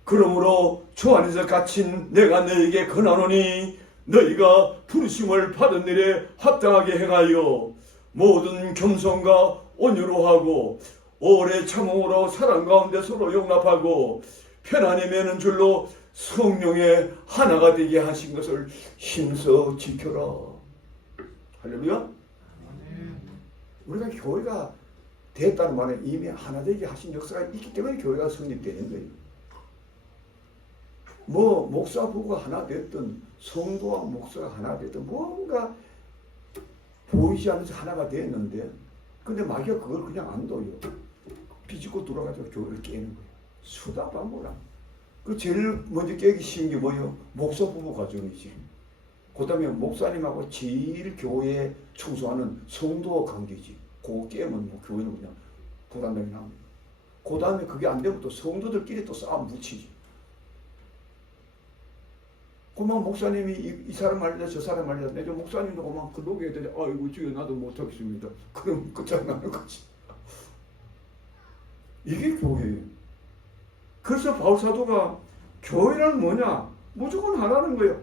그러므로 주 안에서 갇힌 내가 너에게 권하노니 너희가 부르심을 받은 일에 합당하게 행하여 모든 겸손과 온유로 하고 오래 참음으로 사랑 가운데 서로 용납하고 편안히 매는 줄로 성령의 하나가 되게 하신 것을 힘써 지켜라. 할렐루야. 우리가 교회가 됐다는 말은 이미 하나 되게 하신 역사가 있기 때문에 교회가 성립되는 거예요. 뭐 목사 부부가 하나 됐든 성도와 목사가 하나 됐든 뭔가 보이지 않아서 하나가 됐는데 근데 마귀가 그걸 그냥 안 둬요. 비집고 돌아가지고 교회를 깨는 거예요. 수다 방문함. 그 제일 먼저 깨기 쉬운 게 뭐예요? 목사 부부 가정이지. 그 다음에 목사님하고 제일 교회에 충성하는 성도 관계지. 그거 깨면 뭐 교회는 그냥 불안정이 나옵니다. 그 다음에 그게 안 되면 또 성도들끼리 또 싸움 붙이지. 그만 목사님이 이 사람 말이다 저 사람 말이다 내저 목사님도 그만 그 녹여야 되지. 아이고 주여 나도 못하겠습니다. 그럼 끝장나는 거지. 이게 교회예요. 그래서 바울사도가 교회는 뭐냐? 무조건 하라는 거예요.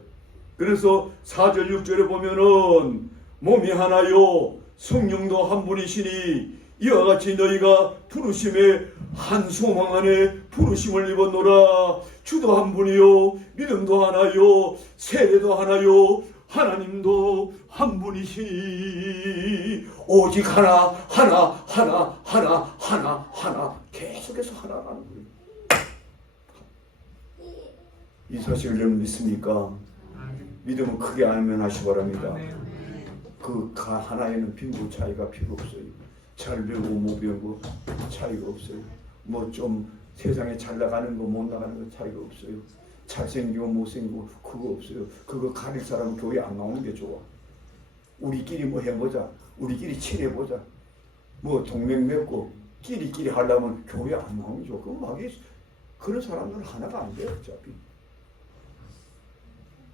그래서 4절 6절에 보면은 몸이 하나요 성령도 한 분이시니 이와 같이 너희가 부르심의 한 소망 안에 부르심을 입었노라. 주도 한 분이요 믿음도 하나요 세례도 하나요 하나님도 한 분이시니 오직 하나 계속해서 하나라는 거예요. 이 사실을 여러분 믿습니까? 믿으면 크게 알면 하시 바랍니다. 그 하나에는 빈부 차이가 필요 없어요. 잘 배우고 못 배우고 차이가 없어요. 뭐 좀 세상에 잘 나가는 거 못 나가는 거 차이가 없어요. 잘생기고 못생기고 그거 없어요. 그거 가릴 사람은 교회 안 나오는 게 좋아. 우리끼리 뭐 해보자. 우리끼리 친해보자. 뭐 동맹 맺고 끼리끼리 하려면 교회 안 나오는 게 좋아. 그럼 막이 그런 사람들은 하나가 안 돼요. 어차피.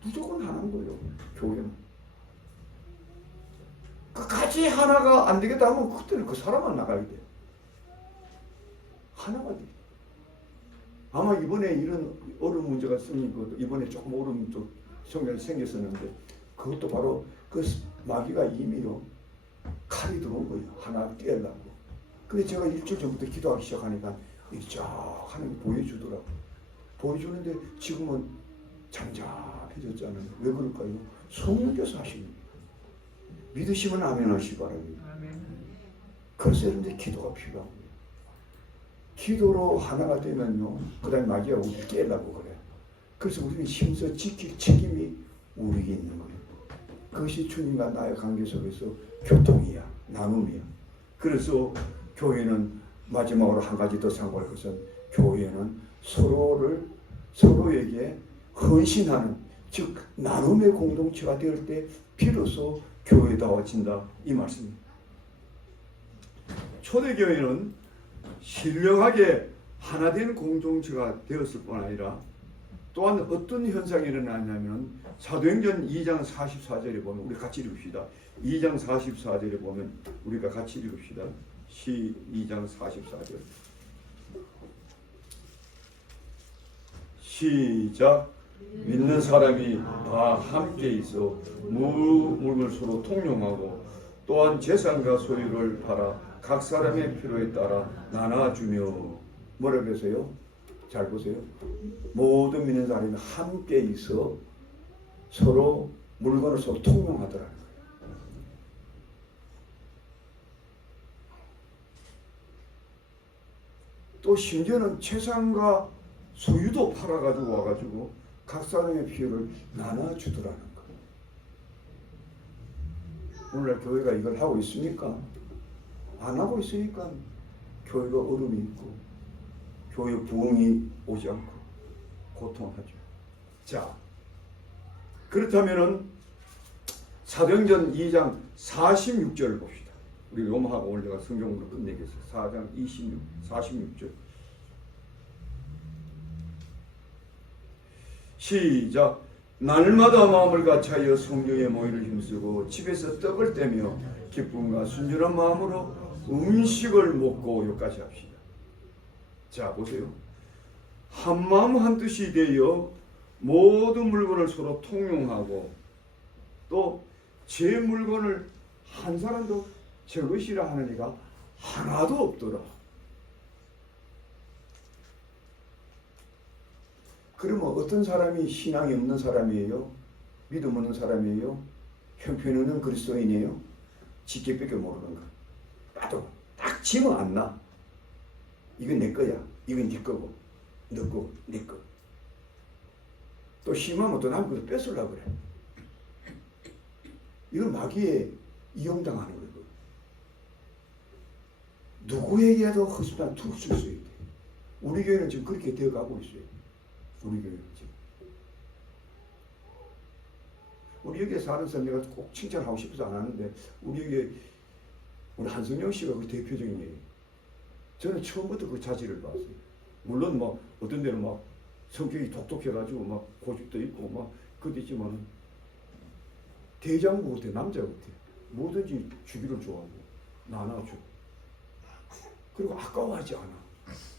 무조건 하나인 거예요. 교회는. 같이 하나가 안 되겠다 하면 그때는 그 사람만 나가야 돼. 하나가 돼. 아마 이번에 이런 어려운 문제가 생긴 이번에 조금 어려운 좀 성경이 생겼었는데 그것도 바로 그 마귀가 이미요 칼이 들어온 거예요. 하나 깨려고. 근데 제가 일주일 전부터 기도하기 시작하니까 쫙 하는 게 보여주더라고. 보여주는데 지금은 잠잠해졌잖아요. 왜 그럴까요? 성령께서 하시는 거예요. 믿으시면 아멘 하시기 바랍니다. 그래서 여러분들 기도가 필요한 거예요. 기도로 하나가 되면요. 그 다음에 마귀가 우리를 깨려고 그래요. 그래서 우리는 힘써 지킬 책임이 우리에게 있는 거예요. 그것이 주님과 나의 관계 속에서 교통이야. 나눔이야. 그래서 교회는 마지막으로 한 가지 더 참고할 것은 교회는 서로에게 헌신하는 즉 나눔의 공동체가 될 때 비로소 교회다워진다 이 말씀입니다. 초대교회는 신령하게 하나된 공동체가 되었을 뿐 아니라 또한 어떤 현상이 일어나냐면 사도행전 2장 44절에 보면 우리 같이 읽읍시다. 2장 44절에 보면 우리가 같이 읽읍시다. 2장 44절 시작. 믿는 사람이 다 함께 있어 물을 서로 통용하고 또한 재산과 소유를 팔아 각 사람의 필요에 따라 나눠주며 뭐라고 해서요? 잘 보세요. 모든 믿는 사람이 함께 있어 서로 물건을 서로 통용하더라는 거예요. 또 심지어는 재산과 소유도 팔아가지고 와가지고 각 사람의 필요를 나눠주더라는 거예요. 오늘날 교회가 이걸 하고 있습니까? 안 하고 있으니까 교회가 어려움이 있고 교회 부흥이 오지 않고 고통하죠. 자, 그렇다면은 사도행전 2장 46절을 봅시다. 우리 요마하고 오늘 제가 성경으로 끝내겠어요. 4장 46절 시작. 날마다 마음을 같이하여 성령의 모의를 힘쓰고 집에서 떡을 떼며 기쁨과 순전한 마음으로 음식을 먹고 여기까지 합시다. 자 보세요. 한 마음 한 뜻이 되어 모든 물건을 서로 통용하고 또 제 물건을 한 사람도 제 것이라 하는 이가 하나도 없더라. 그러면 어떤 사람이 신앙이 없는 사람이에요? 믿음 없는 사람이에요? 형편 없는 그리스도인이에요? 지게밖에 모르는 거. 나도 딱 지면 안 나. 이건 내 거야. 이건 네 거고. 너 거, 내 거. 또 심하면 또 남의 것도 뺏으려고 그래. 이건 마귀에 이용당하는 거예요. 누구에게도 허술한 투를 쓸 수 있대. 우리 교회는 지금 그렇게 되어가고 있어요. 우리 교회는 지금. 우리 여기에 사는 사람 내가 꼭 칭찬하고 싶어서 안 하는데 우리 여기에 우리 한성영 씨가 그 대표적인 예요. 저는 처음부터 그 자질을 봤어요. 물론 막 어떤 데는 막 성격이 독특해가지고 막 고집도 있고 막 그랬지만 대장부 같아, 남자 같아. 뭐든지 주기를 좋아하고 나눠줘. 그리고 아까워하지 않아.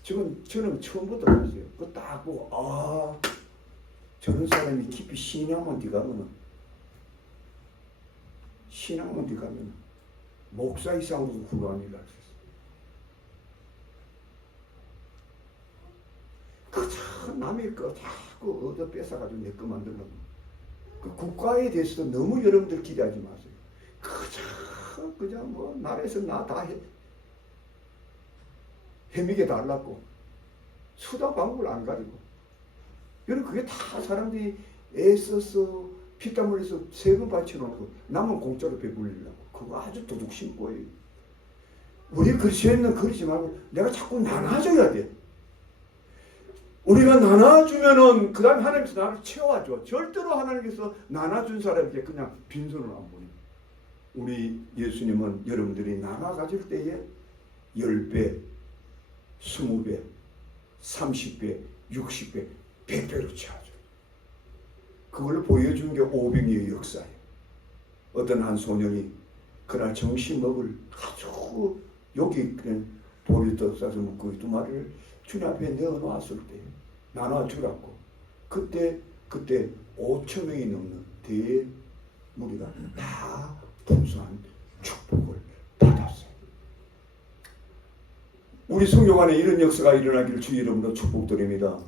저는 처음부터 봤어요. 그거 딱 보고 저런 사람이 깊이 신앙만 뒤가면은 목사 이상으로 훌륭한 일을 할 수 있어. 그 남의 거 자꾸 얻어 뺏어가지고 내 거 만들려고. 그 국가에 대해서도 너무 여러분들 기대하지 마세요. 그냥 뭐 나라에서 나 다 헤매게 달라고 수다 방법을 안 가지고. 여러분 그게 다 사람들이 애써서 피땀 흘려서 세금 바쳐놓고 남은 공짜로 배불리려고. 그거 아주 도둑 신고예요. 우리 그리스도인은 그러지 말고 내가 자꾸 나눠줘야 돼. 우리가 나눠주면은 그 다음에 하나님께서 나를 채워줘. 절대로 하나님께서 나눠준 사람에게 그냥 빈손을 안 보내. 우리 예수님은 여러분들이 나눠 가질 때에 10배, 20배, 30배, 60배, 100배로 채워줘. 그걸 보여준 게 오병이의 역사예요. 어떤 한 소년이 그날 점심먹을 아주 여기 그냥 돌이 떠서 먹고 그 두 마리를 주님 앞에 내어놓았을 때 나눠주라고. 그때 5,000명이 넘는 대무리가 다 풍성한 축복을 받았어요. 우리 성경 안에 이런 역사가 일어나기를 주의 이름으로 축복드립니다.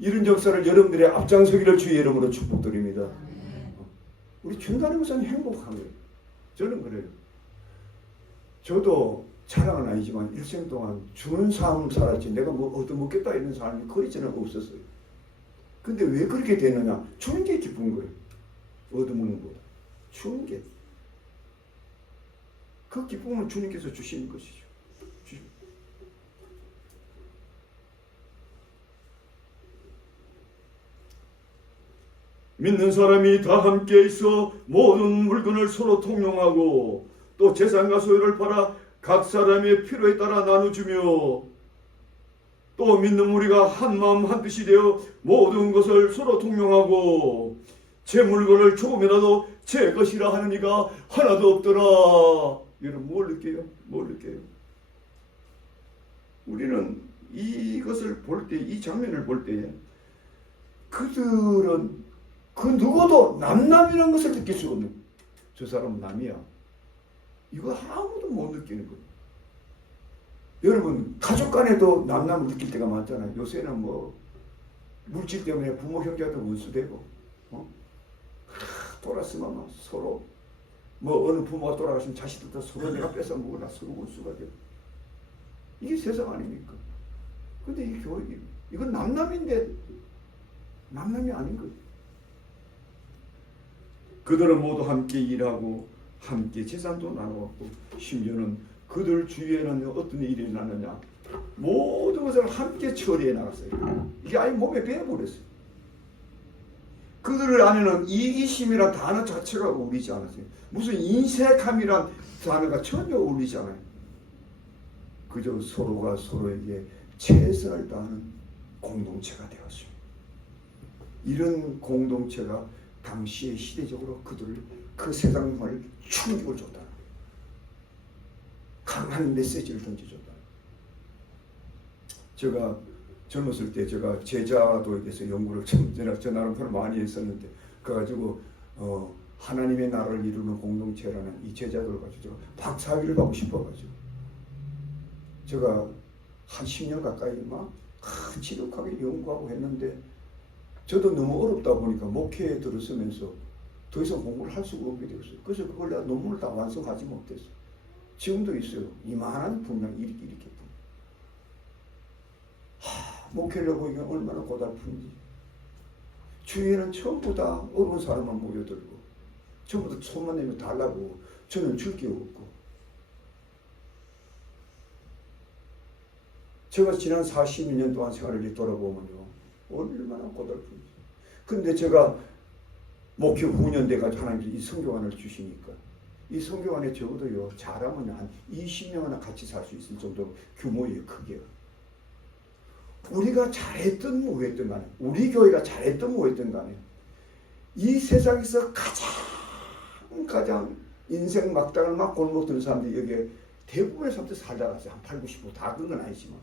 이런 역사를 여러분들의 앞장서기를 주의 이름으로 축복드립니다. 우리 준다는 것은 행복한 거예요. 저는 그래요. 저도 자랑은 아니지만 일생 동안 주는 삶을 살았지 내가 뭐 얻어먹겠다 이런 삶이 거의 저는 없었어요. 근데 왜 그렇게 되느냐? 주는 게 기쁜 거예요. 얻어먹는 것보다 주는 게. 그 기쁨은 주님께서 주시는 것이죠. 믿는 사람이 다 함께 있어 모든 물건을 서로 통용하고 또 재산과 소유를 팔아 각 사람의 필요에 따라 나눠주며 또 믿는 우리가 한 마음 한 뜻이 되어 모든 것을 서로 통용하고 제 물건을 조금이라도 제 것이라 하는 이가 하나도 없더라. 여러분 뭘 느껴요? 우리는 이것을 볼 때, 이 장면을 볼 때에 그들은 그 누구도 남남이라는 것을 느낄 수 없는, 저 사람은 남이야, 이거 아무도 못 느끼는 거예요. 여러분 가족 간에도 남남을 느낄 때가 많잖아요. 요새는 뭐 물질 때문에 부모 형제도 원수되고 돌았으면 서로 뭐 어느 부모가 돌아가시면 자식들도 서로 내가 뺏어 먹으라 서로 원수가 되고, 이게 세상 아닙니까? 근데 이 교회 이건 남남인데 남남이 아닌 거예요. 그들은 모두 함께 일하고 함께 재산도 나누었고 심지어는 그들 주위에는 어떤 일이 일어나느냐, 모든 것을 함께 처리해 나갔어요. 이게 아예 몸에 배어버렸어요. 그들 안에는 이기심이란 단어 자체가 어울리지 않았어요. 무슨 인색함이란 단어가 전혀 어울리지 않아요. 그저 서로가 서로에게 최선을 다하는 공동체가 되었습니다. 이런 공동체가 당시에 시대적으로 그들을 그 세상을 충격을 줬다. 강한 메시지를 던져줬다. 제가 젊었을 때 제가 제자도에 대해서 연구를 저 나름대로 많이 했었는데 그래가지고 하나님의 나라를 이루는 공동체라는 이 제자도를 가지고 제가 박사학위를 받고 싶어가지고 제가 한 10년 가까이 막 지독하게 연구하고 했는데 저도 너무 어렵다 보니까 목회에 들어서면서 더 이상 공부를 할 수가 없게 되었어요. 그래서 그걸 내가 논문을 다 완성하지 못했어요. 지금도 있어요. 이만한 분량 이렇게 목회를 보니까 얼마나 고달픈지. 주위에는 전부 다 어려운 사람만 모여들고 전부 다 손만 내면 달라고, 저는 줄 게 없고. 제가 지난 42년 동안 생활을 돌아보면요, 얼마나 고달픈지. 근데 제가 목회 후년 돼가지고 하나님께서 이 성경안을 주시니까 이 성경 안에 적어도요, 잘하면 한 20명이나 같이 살 수 있을 정도 규모예요, 크게. 우리가 잘했든 뭐했든 간에, 우리 교회가 잘했든 뭐했든 간에, 이 세상에서 가장 인생 막다를 막 골목 드는 사람들이 여기에 대부분의 사람들이 살다 갔어요. 한 8, 90%. 다 그런 건 아니지만.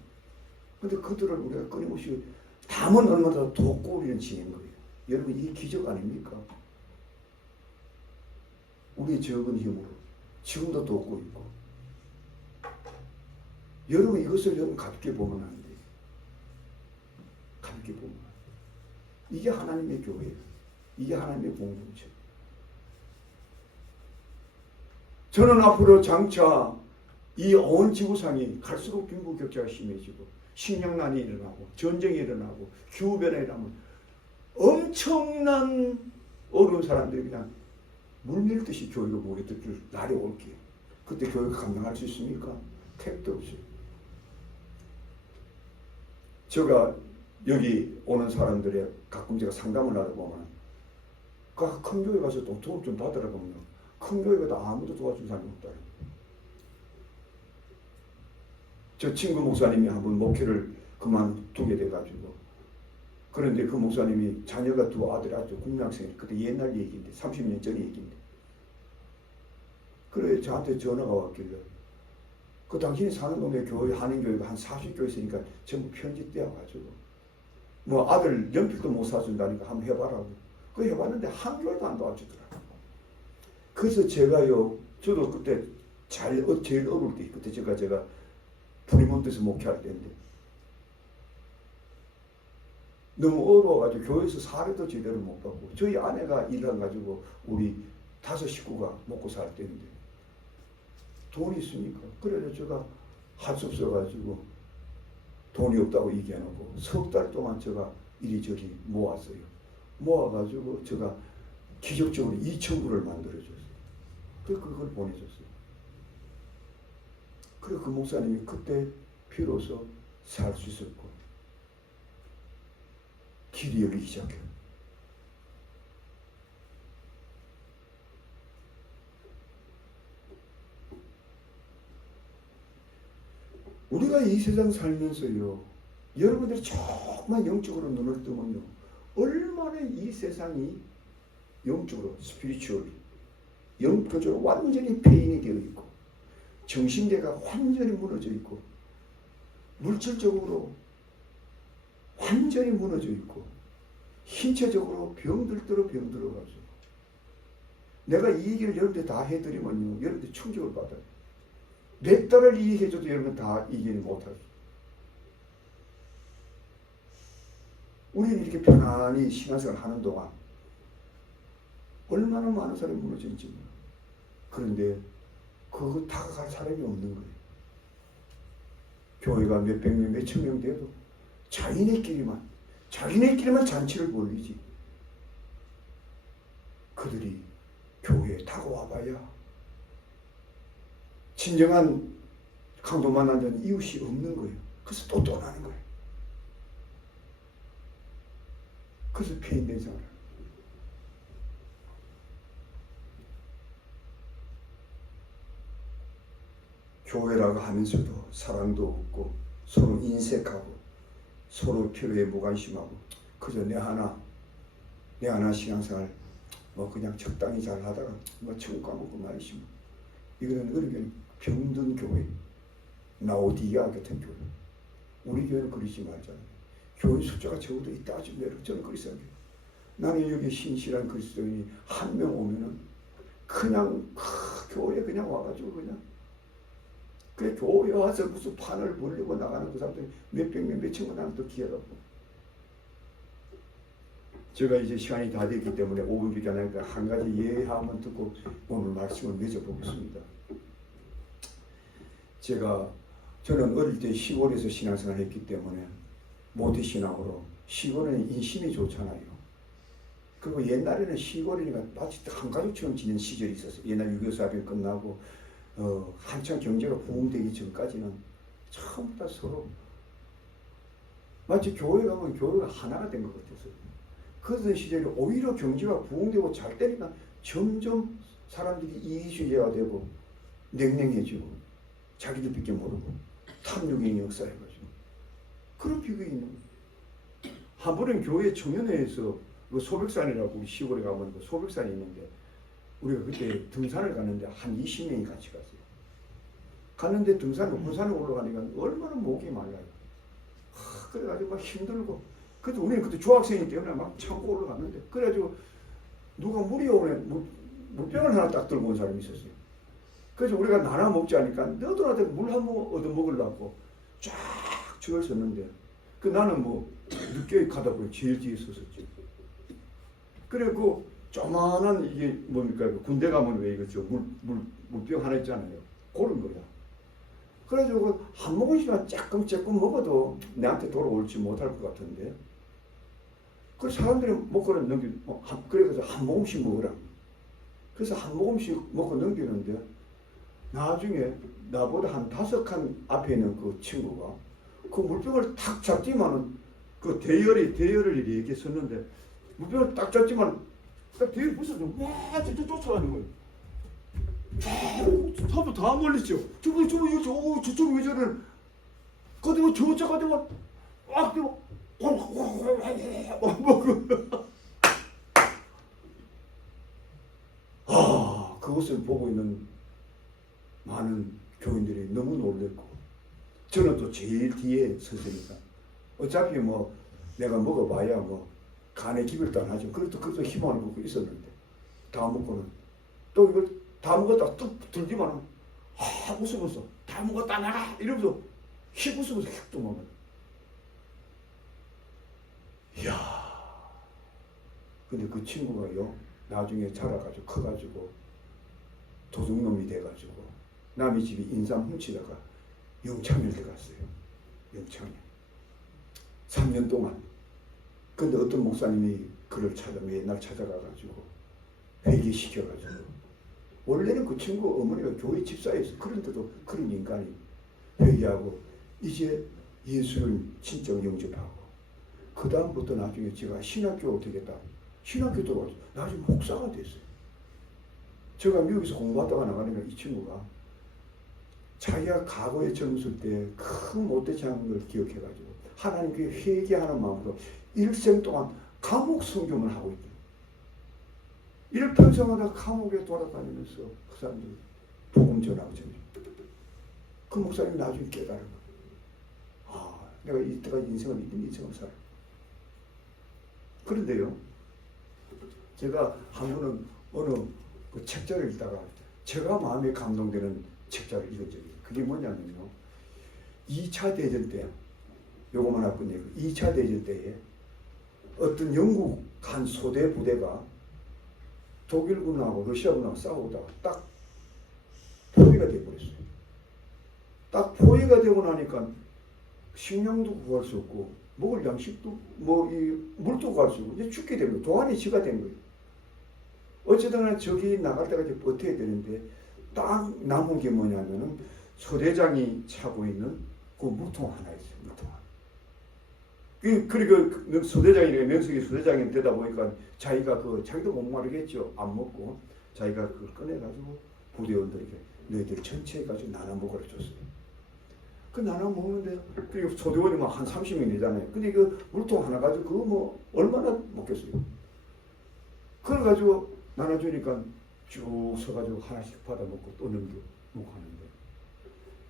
근데 그들을 우리가 끊임없이 담은 얼마나 돕고 우리는 지낸 거예요. 여러분, 이 기적 아닙니까? 우리의 적은 힘으로 지금도 돕고 있고. 여러분, 이것을 여러분 가볍게 보면 안 돼요. 가볍게 보면. 이게 하나님의 교회예요. 이게 하나님의 공동체. 저는 앞으로 장차 이 온 지구상이 갈수록 빈부격차가 심해지고 식량난이 일어나고 전쟁이 일어나고 기후변화가 일어나면 엄청난 어려운 사람들이 그냥 물밀듯이 교회로 모였을 줄 날이 올게요. 그때 교회가 감당할 수 있습니까? 택도 없어요. 제가 여기 오는 사람들의 가끔 제가 상담을 하다 보면 그 큰 교회 가서 또 도움 좀 받으라 보면 큰 교회가 아무도 도와준 사람이 없다. 저 친구 목사님이 한번 목회를 그만두게 돼가지고 그런데 그 목사님이 자녀가 두 아들 아주 국민학생이 그때 옛날 얘기인데 30년 전 얘기인데 그래 저한테 전화가 왔길래 그 당신이 사는 동네 교회 한인교회가 한 40교회 있으니까 전부 편지 떼어가지고 뭐 아들 연필도 못 사준다니까 한번 해봐라고 그거 해봤는데 한 교회도 안 도와주더라고. 그래서 제가요 저도 그때 제일 어려울 때 그때 제가 프리몬트에서 목회할 때인데 너무 어려워가지고 교회에서 사례도 제대로 못 받고 저희 아내가 일해가지고 우리 5 식구가 먹고 살 때인데 돈이 있습니까? 그래서 제가 할 수 없어가지고 돈이 없다고 얘기해놓고 석 달 동안 제가 이리저리 모았어요. 모아가지고 제가 기적적으로 2,000불을 만들어줬어요. 그래서 그걸 보내줬어요. 그리고 그 목사님이 그때 비로소 살 수 있었고 길이 열리기 시작해요. 우리가 이 세상 살면서요 여러분들이 조금만 영적으로 눈을 뜨면요 얼마나 이 세상이 영적으로 스피리추얼 영적으로 완전히 폐인이 되어 있고 정신계가 완전히 무너져 있고 물질적으로 완전히 무너져 있고 신체적으로 병들어가지고 내가 이 얘기를 여러분들 다 해드리면요 여러분들 충격을 받아요. 몇 달을 이해해줘도 여러분 다 이해는 못하죠. 우리는 이렇게 편안히 신앙생활 하는 동안 얼마나 많은 사람이 무너졌는지 몰라요. 그런데 그거 다가갈 사람이 없는 거예요. 교회가 몇백 명, 몇천 명 돼도 자기네끼리만 잔치를 벌리지. 그들이 교회에 다가와봐야 진정한 강도 만나는 이웃이 없는 거예요. 그래서 또 떠나는 거예요. 그래서 폐인된 생활을. 교회라고 하면서도 사랑도 없고 서로 인색하고 서로 필요에 무관심하고 그저 내 하나 신앙생활 뭐 그냥 적당히 잘 하다가 뭐 천국 가먹고 말이지 뭐. 이거는 어떻게 병든 교회 라오디게아 같은 교회. 우리 교회는 그러지 말잖아요. 교회 숫자가 적어도 있다 하지만 저는 그렇게 생각해요. 나는 여기 신실한 그리스도인이 한 명 오면은 그냥 교회에 그냥 와가지고 그냥 그 교회 와서 무슨 판을 벌리고 나가는 그 사람들이 몇백 명, 몇천만 원 더 기회라고. 제가 이제 시간이 다 됐기 때문에 5분밖에 안 하니까 한 가지 예하만 듣고 오늘 말씀을 맺어보겠습니다. 저는 어릴 때 시골에서 신앙생활을 했기 때문에 모태신앙으로 시골에는 인심이 좋잖아요. 그리고 옛날에는 시골이니까 마치 한 가족처럼 지낸 시절이 있었어요. 옛날 6.25 사변 끝나고 한참 경제가 부흥되기 전까지는 전부 다 서로 마치 교회 가면 교회가 하나가 된 것 같았어요. 그런 시절에 오히려 경제가 부흥되고 잘 되니까 점점 사람들이 이기주의자가 되고 냉랭해지고 자기들밖에 모르고 탐욕의 역사해가지고 그런 비극이 있는 거예요. 한 번은 교회 청년회에서 그 소백산이라고 우리 시골에 가면 그 소백산이 있는데 우리가 그때 등산을 갔는데 한 20명이 같이 갔어요. 갔는데 등산을 군산에 올라가니까 얼마나 목이 말라요. 그래가지고 막 힘들고 그래도 우리는 그때 중학생이기 때문에 막 참고 올라갔는데 그래가지고 누가 물이 오네 물병을 하나 딱 들고 온 사람이 있었어요. 그래서 우리가 나눠 먹지 않으니까 너도나도 물 한 모금 얻어 먹으려고 쫙 줄 섰는데 그 나는 뭐 늦게 가다 보니 제일 뒤에 섰었지. 그래 그 조만한 이게 뭡니까 그 군대 가면 왜 이거 저 물병 하나 있잖아요. 그런 거야. 그래가지고 한 모금씩만 조금 먹어도 내한테 돌아올지 못할 것 같은데 그 사람들이 먹고는 그래서 한 모금씩 먹으라. 그래서 한 모금씩 먹고 넘기는데 나중에 나보다 한 5칸 앞에 있는 그 친구가 그 물병을 탁 잡지만은 그 대열을 이렇게 섰는데 물병을 딱 잡지만 딱 대열이 부서져 와 진짜 쫓아가는 거예요. 사부 다 멀리죠. 저쪽 왜 저래? 그때 저쪽 가지고 막 뛰고 그것을 보고 있는 많은 교인들이 너무 놀랬고 저는 또 제일 뒤에 섰으니까 어차피 뭐 내가 먹어봐야 뭐 간에 기별도 안 하죠. 그래도 희망을 갖고 있었는데 다 먹고는 또 이걸 다 먹었다 뚝 들기만 웃으면서 다 먹었다 나가 이러면서 휙 웃으면서 휙 도망가요. 이야 근데 그 친구가요 나중에 자라가지고 커가지고 도둑놈이 돼가지고 남의 집이 인삼 훔치다가 영창에 들어갔어요. 영창에 3년 동안. 근데 어떤 목사님이 그를 맨날 찾아가가지고 회개시켜가지고 원래는 그 친구 어머니가 교회 집사였어. 그런데도 그런 인간이 회개하고 이제 예수를 진정 영접하고 그 다음부터 나중에 제가 신학교 되겠다. 신학교 들어가서 나중에 목사가 됐어요. 제가 미국에서 공부하다가 나가니까 이 친구가 자기가 과거에 젊었을 때 큰 못되지 않은 걸 기억해가지고 하나님께 회개하는 마음으로 일생 동안 감옥 선교를 하고 있대요. 일평생마다 감옥에 돌아다니면서 그 사람들이 복음 전하고 전해. 그 목사님이 나중에 깨달은 거예요. 내가 이때까지 인생을 믿은 인생을 살아. 그런데요, 제가 한 번은 어느 그 책자를 읽다가 제가 마음에 감동되는 책자를 읽은 적이 있어요. 그게 뭐냐면요, 2차 대전 때, 요거만 하고 끝내고 2차 대전 때에 어떤 영국 한 소대 부대가 독일군하고 러시아군하고 싸우다가 딱 포위가 되어버렸어요. 딱 포위가 되고 나니까 식량도 구할 수 없고 먹을 양식도 물도 구할 수 없고 이제 죽게 된 거예요. 도안이 지가 된 거예요. 어쨌든 저기 나갈 때까지 버텨야 되는데 딱 남은 게 뭐냐면은 소대장이 차고 있는 그 물통 하나 있어요. 물통 하나. 그리고 소대장이 명색이 소대장이 되다 보니까 자기가 자기도 목마르겠죠. 안 먹고 자기가 그걸 꺼내가지고 부대원들에게 너희들 전체 해가지고 나눠 먹으라 줬어요. 그 나눠 먹는데 그리고 소대원이 막 한 30명 되잖아요. 근데 그 물통 하나 가지고 그거 뭐 얼마나 먹겠어요. 그래가지고 나눠주니까 쭉 서가지고 하나씩 받아 먹고 또 넘기고 하는데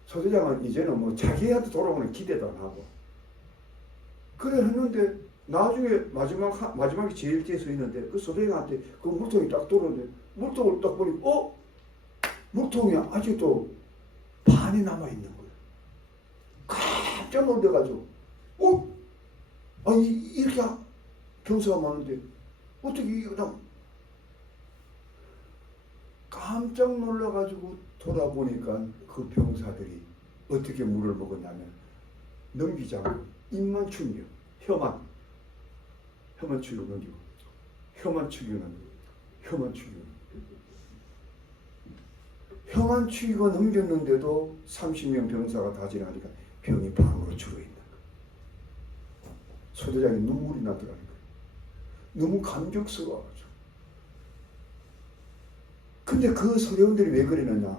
소대장은 이제는 뭐 자기한테 돌아오는 기대도 안 하고 그래 했는데 나중에 마지막에 제일 뒤에 서 있는데 그 소대장한테 그 물통이 딱 들어오는데 물통을 딱 보니 물통이 아직도 반이 남아있는 거예요. 깜짝 놀래가지고 아니 이렇게 병사가 많은데 어떻게 이거 깜짝 놀라가지고 돌아보니까 그 병사들이 어떻게 물을 먹었냐면 넘기지 않고 입만 충겨 혀만 충겨 넘기고 혀만 충겨 넘기고 혀만 충기고 넘겼는데도 30명 병사가 다 지나가니까 병이 반으로 줄어있는 거예요. 소대장이 눈물이 나더라는 거예요. 너무 감격스러워가지고. 근데 그 소대원들이 왜 그러느냐?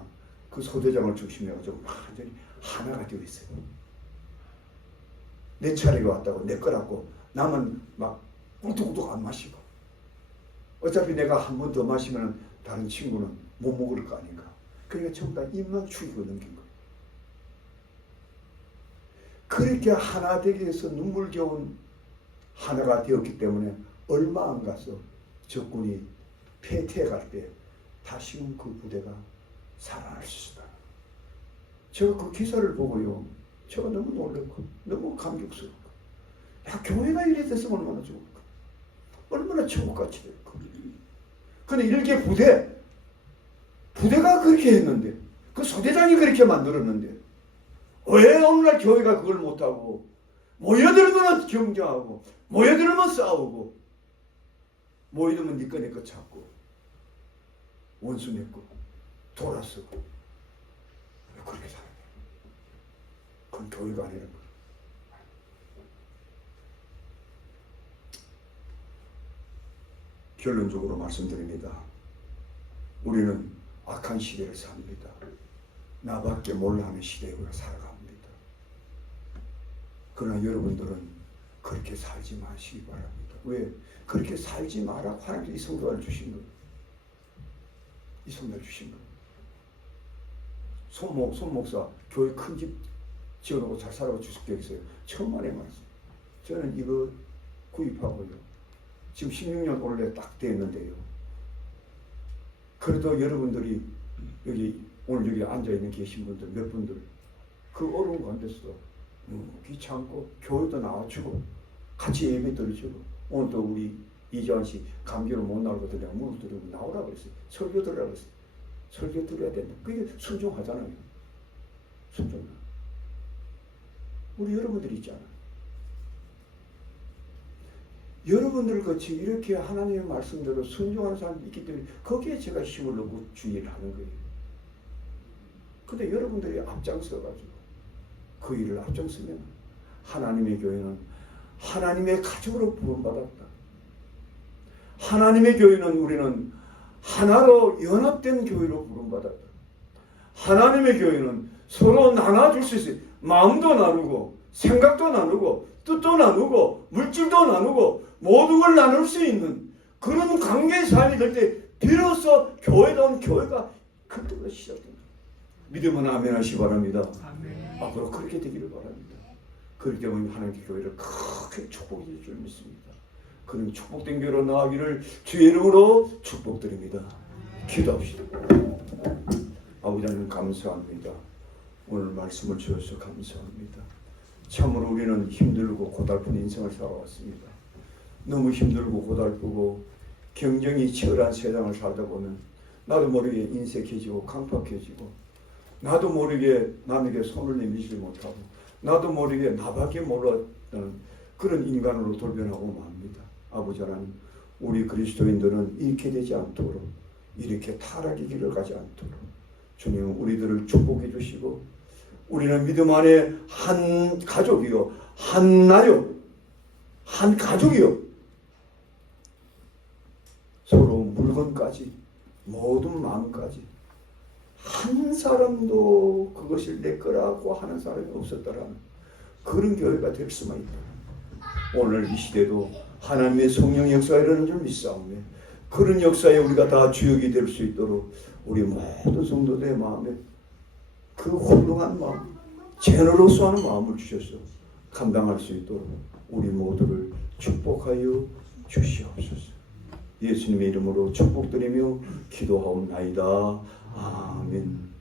그 소대장을 중심해가지고 완전히 하나가 되어 있어요. 내 차례가 왔다고 내 거라고 남은 막 꿀뚝꿀뚝 안 마시고, 어차피 내가 한 번 더 마시면 다른 친구는 못 먹을 거 아닌가. 그러니까 전부 다 입만 죽이고 넘긴 거예요. 그렇게 하나 되기 위해서 눈물겨운 하나가 되었기 때문에 얼마 안 가서 적군이 패퇴해 갈 때 다시금 그 부대가 살아날 수 있다. 제가 그 기사를 보고요, 제가 너무 놀랐고 너무 감격스럽고, 야, 교회가 이래 됐으면 얼마나 좋을까, 얼마나 천국같이 될까. 근데 일개 부대가 그렇게 했는데, 그 소대장이 그렇게 만들었는데, 왜 오늘날 교회가 그걸 못하고 모여들면 경쟁하고 모여들면 싸우고 모여들면 니꺼 내꺼 찾고 원수 맺고 돌아서고, 왜 그렇게 살아요? 그건 교회가 아니라는 거예요. 결론적으로 말씀드립니다. 우리는 악한 시대를 삽니다. 나밖에 몰라하는 시대에 우리가 살아갑니다. 그러나 여러분들은 그렇게 살지 마시기 바랍니다. 왜? 그렇게 살지 마라 하나님께서 이 성도를 주신 거예요. 이 성도를 주신 거예요. 손 목사 교회 큰 집 지어놓고 잘 살아가 주십겠어요? 처음 만에 말씀. 저는 이거 구입하고요, 지금 16년 올해 딱 됐는데요. 그래도 여러분들이 여기 오늘 여기 앉아있는 계신 분들 몇 분들 그 어려운 가운데서도 귀찮고 교회도 나와주고 같이 예배 드리고, 오늘 또 우리 이재환 씨 감기로 못 나오거든요. 내가 문을 들으고 나오라고 그랬어요. 설교 들으라고 했어요. 설교 들어야 된다. 그게 순종하잖아요. 순종. 우리 여러분들이 있잖아요. 여러분들 같이 이렇게 하나님의 말씀대로 순종하는 사람이 있기 때문에 거기에 제가 힘을 얻고 주의를 하는 거예요. 근데 여러분들이 앞장서가지고 그 일을 앞장서면 하나님의 교회는 하나님의 가족으로 부름받았다. 하나님의 교회는 우리는 하나로 연합된 교회로 부름받았다. 하나님의 교회는 서로 나눠줄 수 있어요. 마음도 나누고 생각도 나누고 뜻도 나누고 물질도 나누고 모든 걸 나눌 수 있는 그런 관계의 삶이 될 때 비로소 교회다운 교회가 그때부터 시작됩니다. 믿으면 아멘 하시기 바랍니다. 아멘. 앞으로 그렇게 되기를 바랍니다. 그렇기 때문에 하나님의 교회를 크게 축복해 줄 줄 믿습니다. 그런 축복된 교회로 나아가기를 주의 이름으로 축복드립니다. 기도합시다. 아버지 하나님 감사합니다. 오늘 말씀을 주셔서 감사합니다. 참으로 우리는 힘들고 고달픈 인생을 살아왔습니다. 너무 힘들고 고달프고 경쟁이 치열한 세상을 살다 보면 나도 모르게 인색해지고 강팍해지고, 나도 모르게 남에게 손을 내밀지 못하고, 나도 모르게 나밖에 몰랐다는 그런 인간으로 돌변하고 맙니다. 아버지 하나님, 우리 그리스도인들은 이렇게 되지 않도록, 이렇게 타락의 길을 가지 않도록 주님 우리들을 축복해 주시고, 우리는 믿음 안에 한 가족이요, 한 나요, 한 가족이요, 서로 물건까지 모든 마음까지 한 사람도 그것을 내 거라고 하는 사람이 없었다라는 그런 교회가 될 수만 있다. 오늘 이 시대도 하나님의 성령 역사가 일어나는 줄 믿사오며, 그런 역사에 우리가 다 주역이 될 수 있도록 우리 모든 성도들의 마음에 그 훌륭한 마음, 제너러스하는 마음을 주셔서 감당할 수 있도록 우리 모두를 축복하여 주시옵소서. 예수님의 이름으로 축복드리며 기도하옵나이다. 아멘.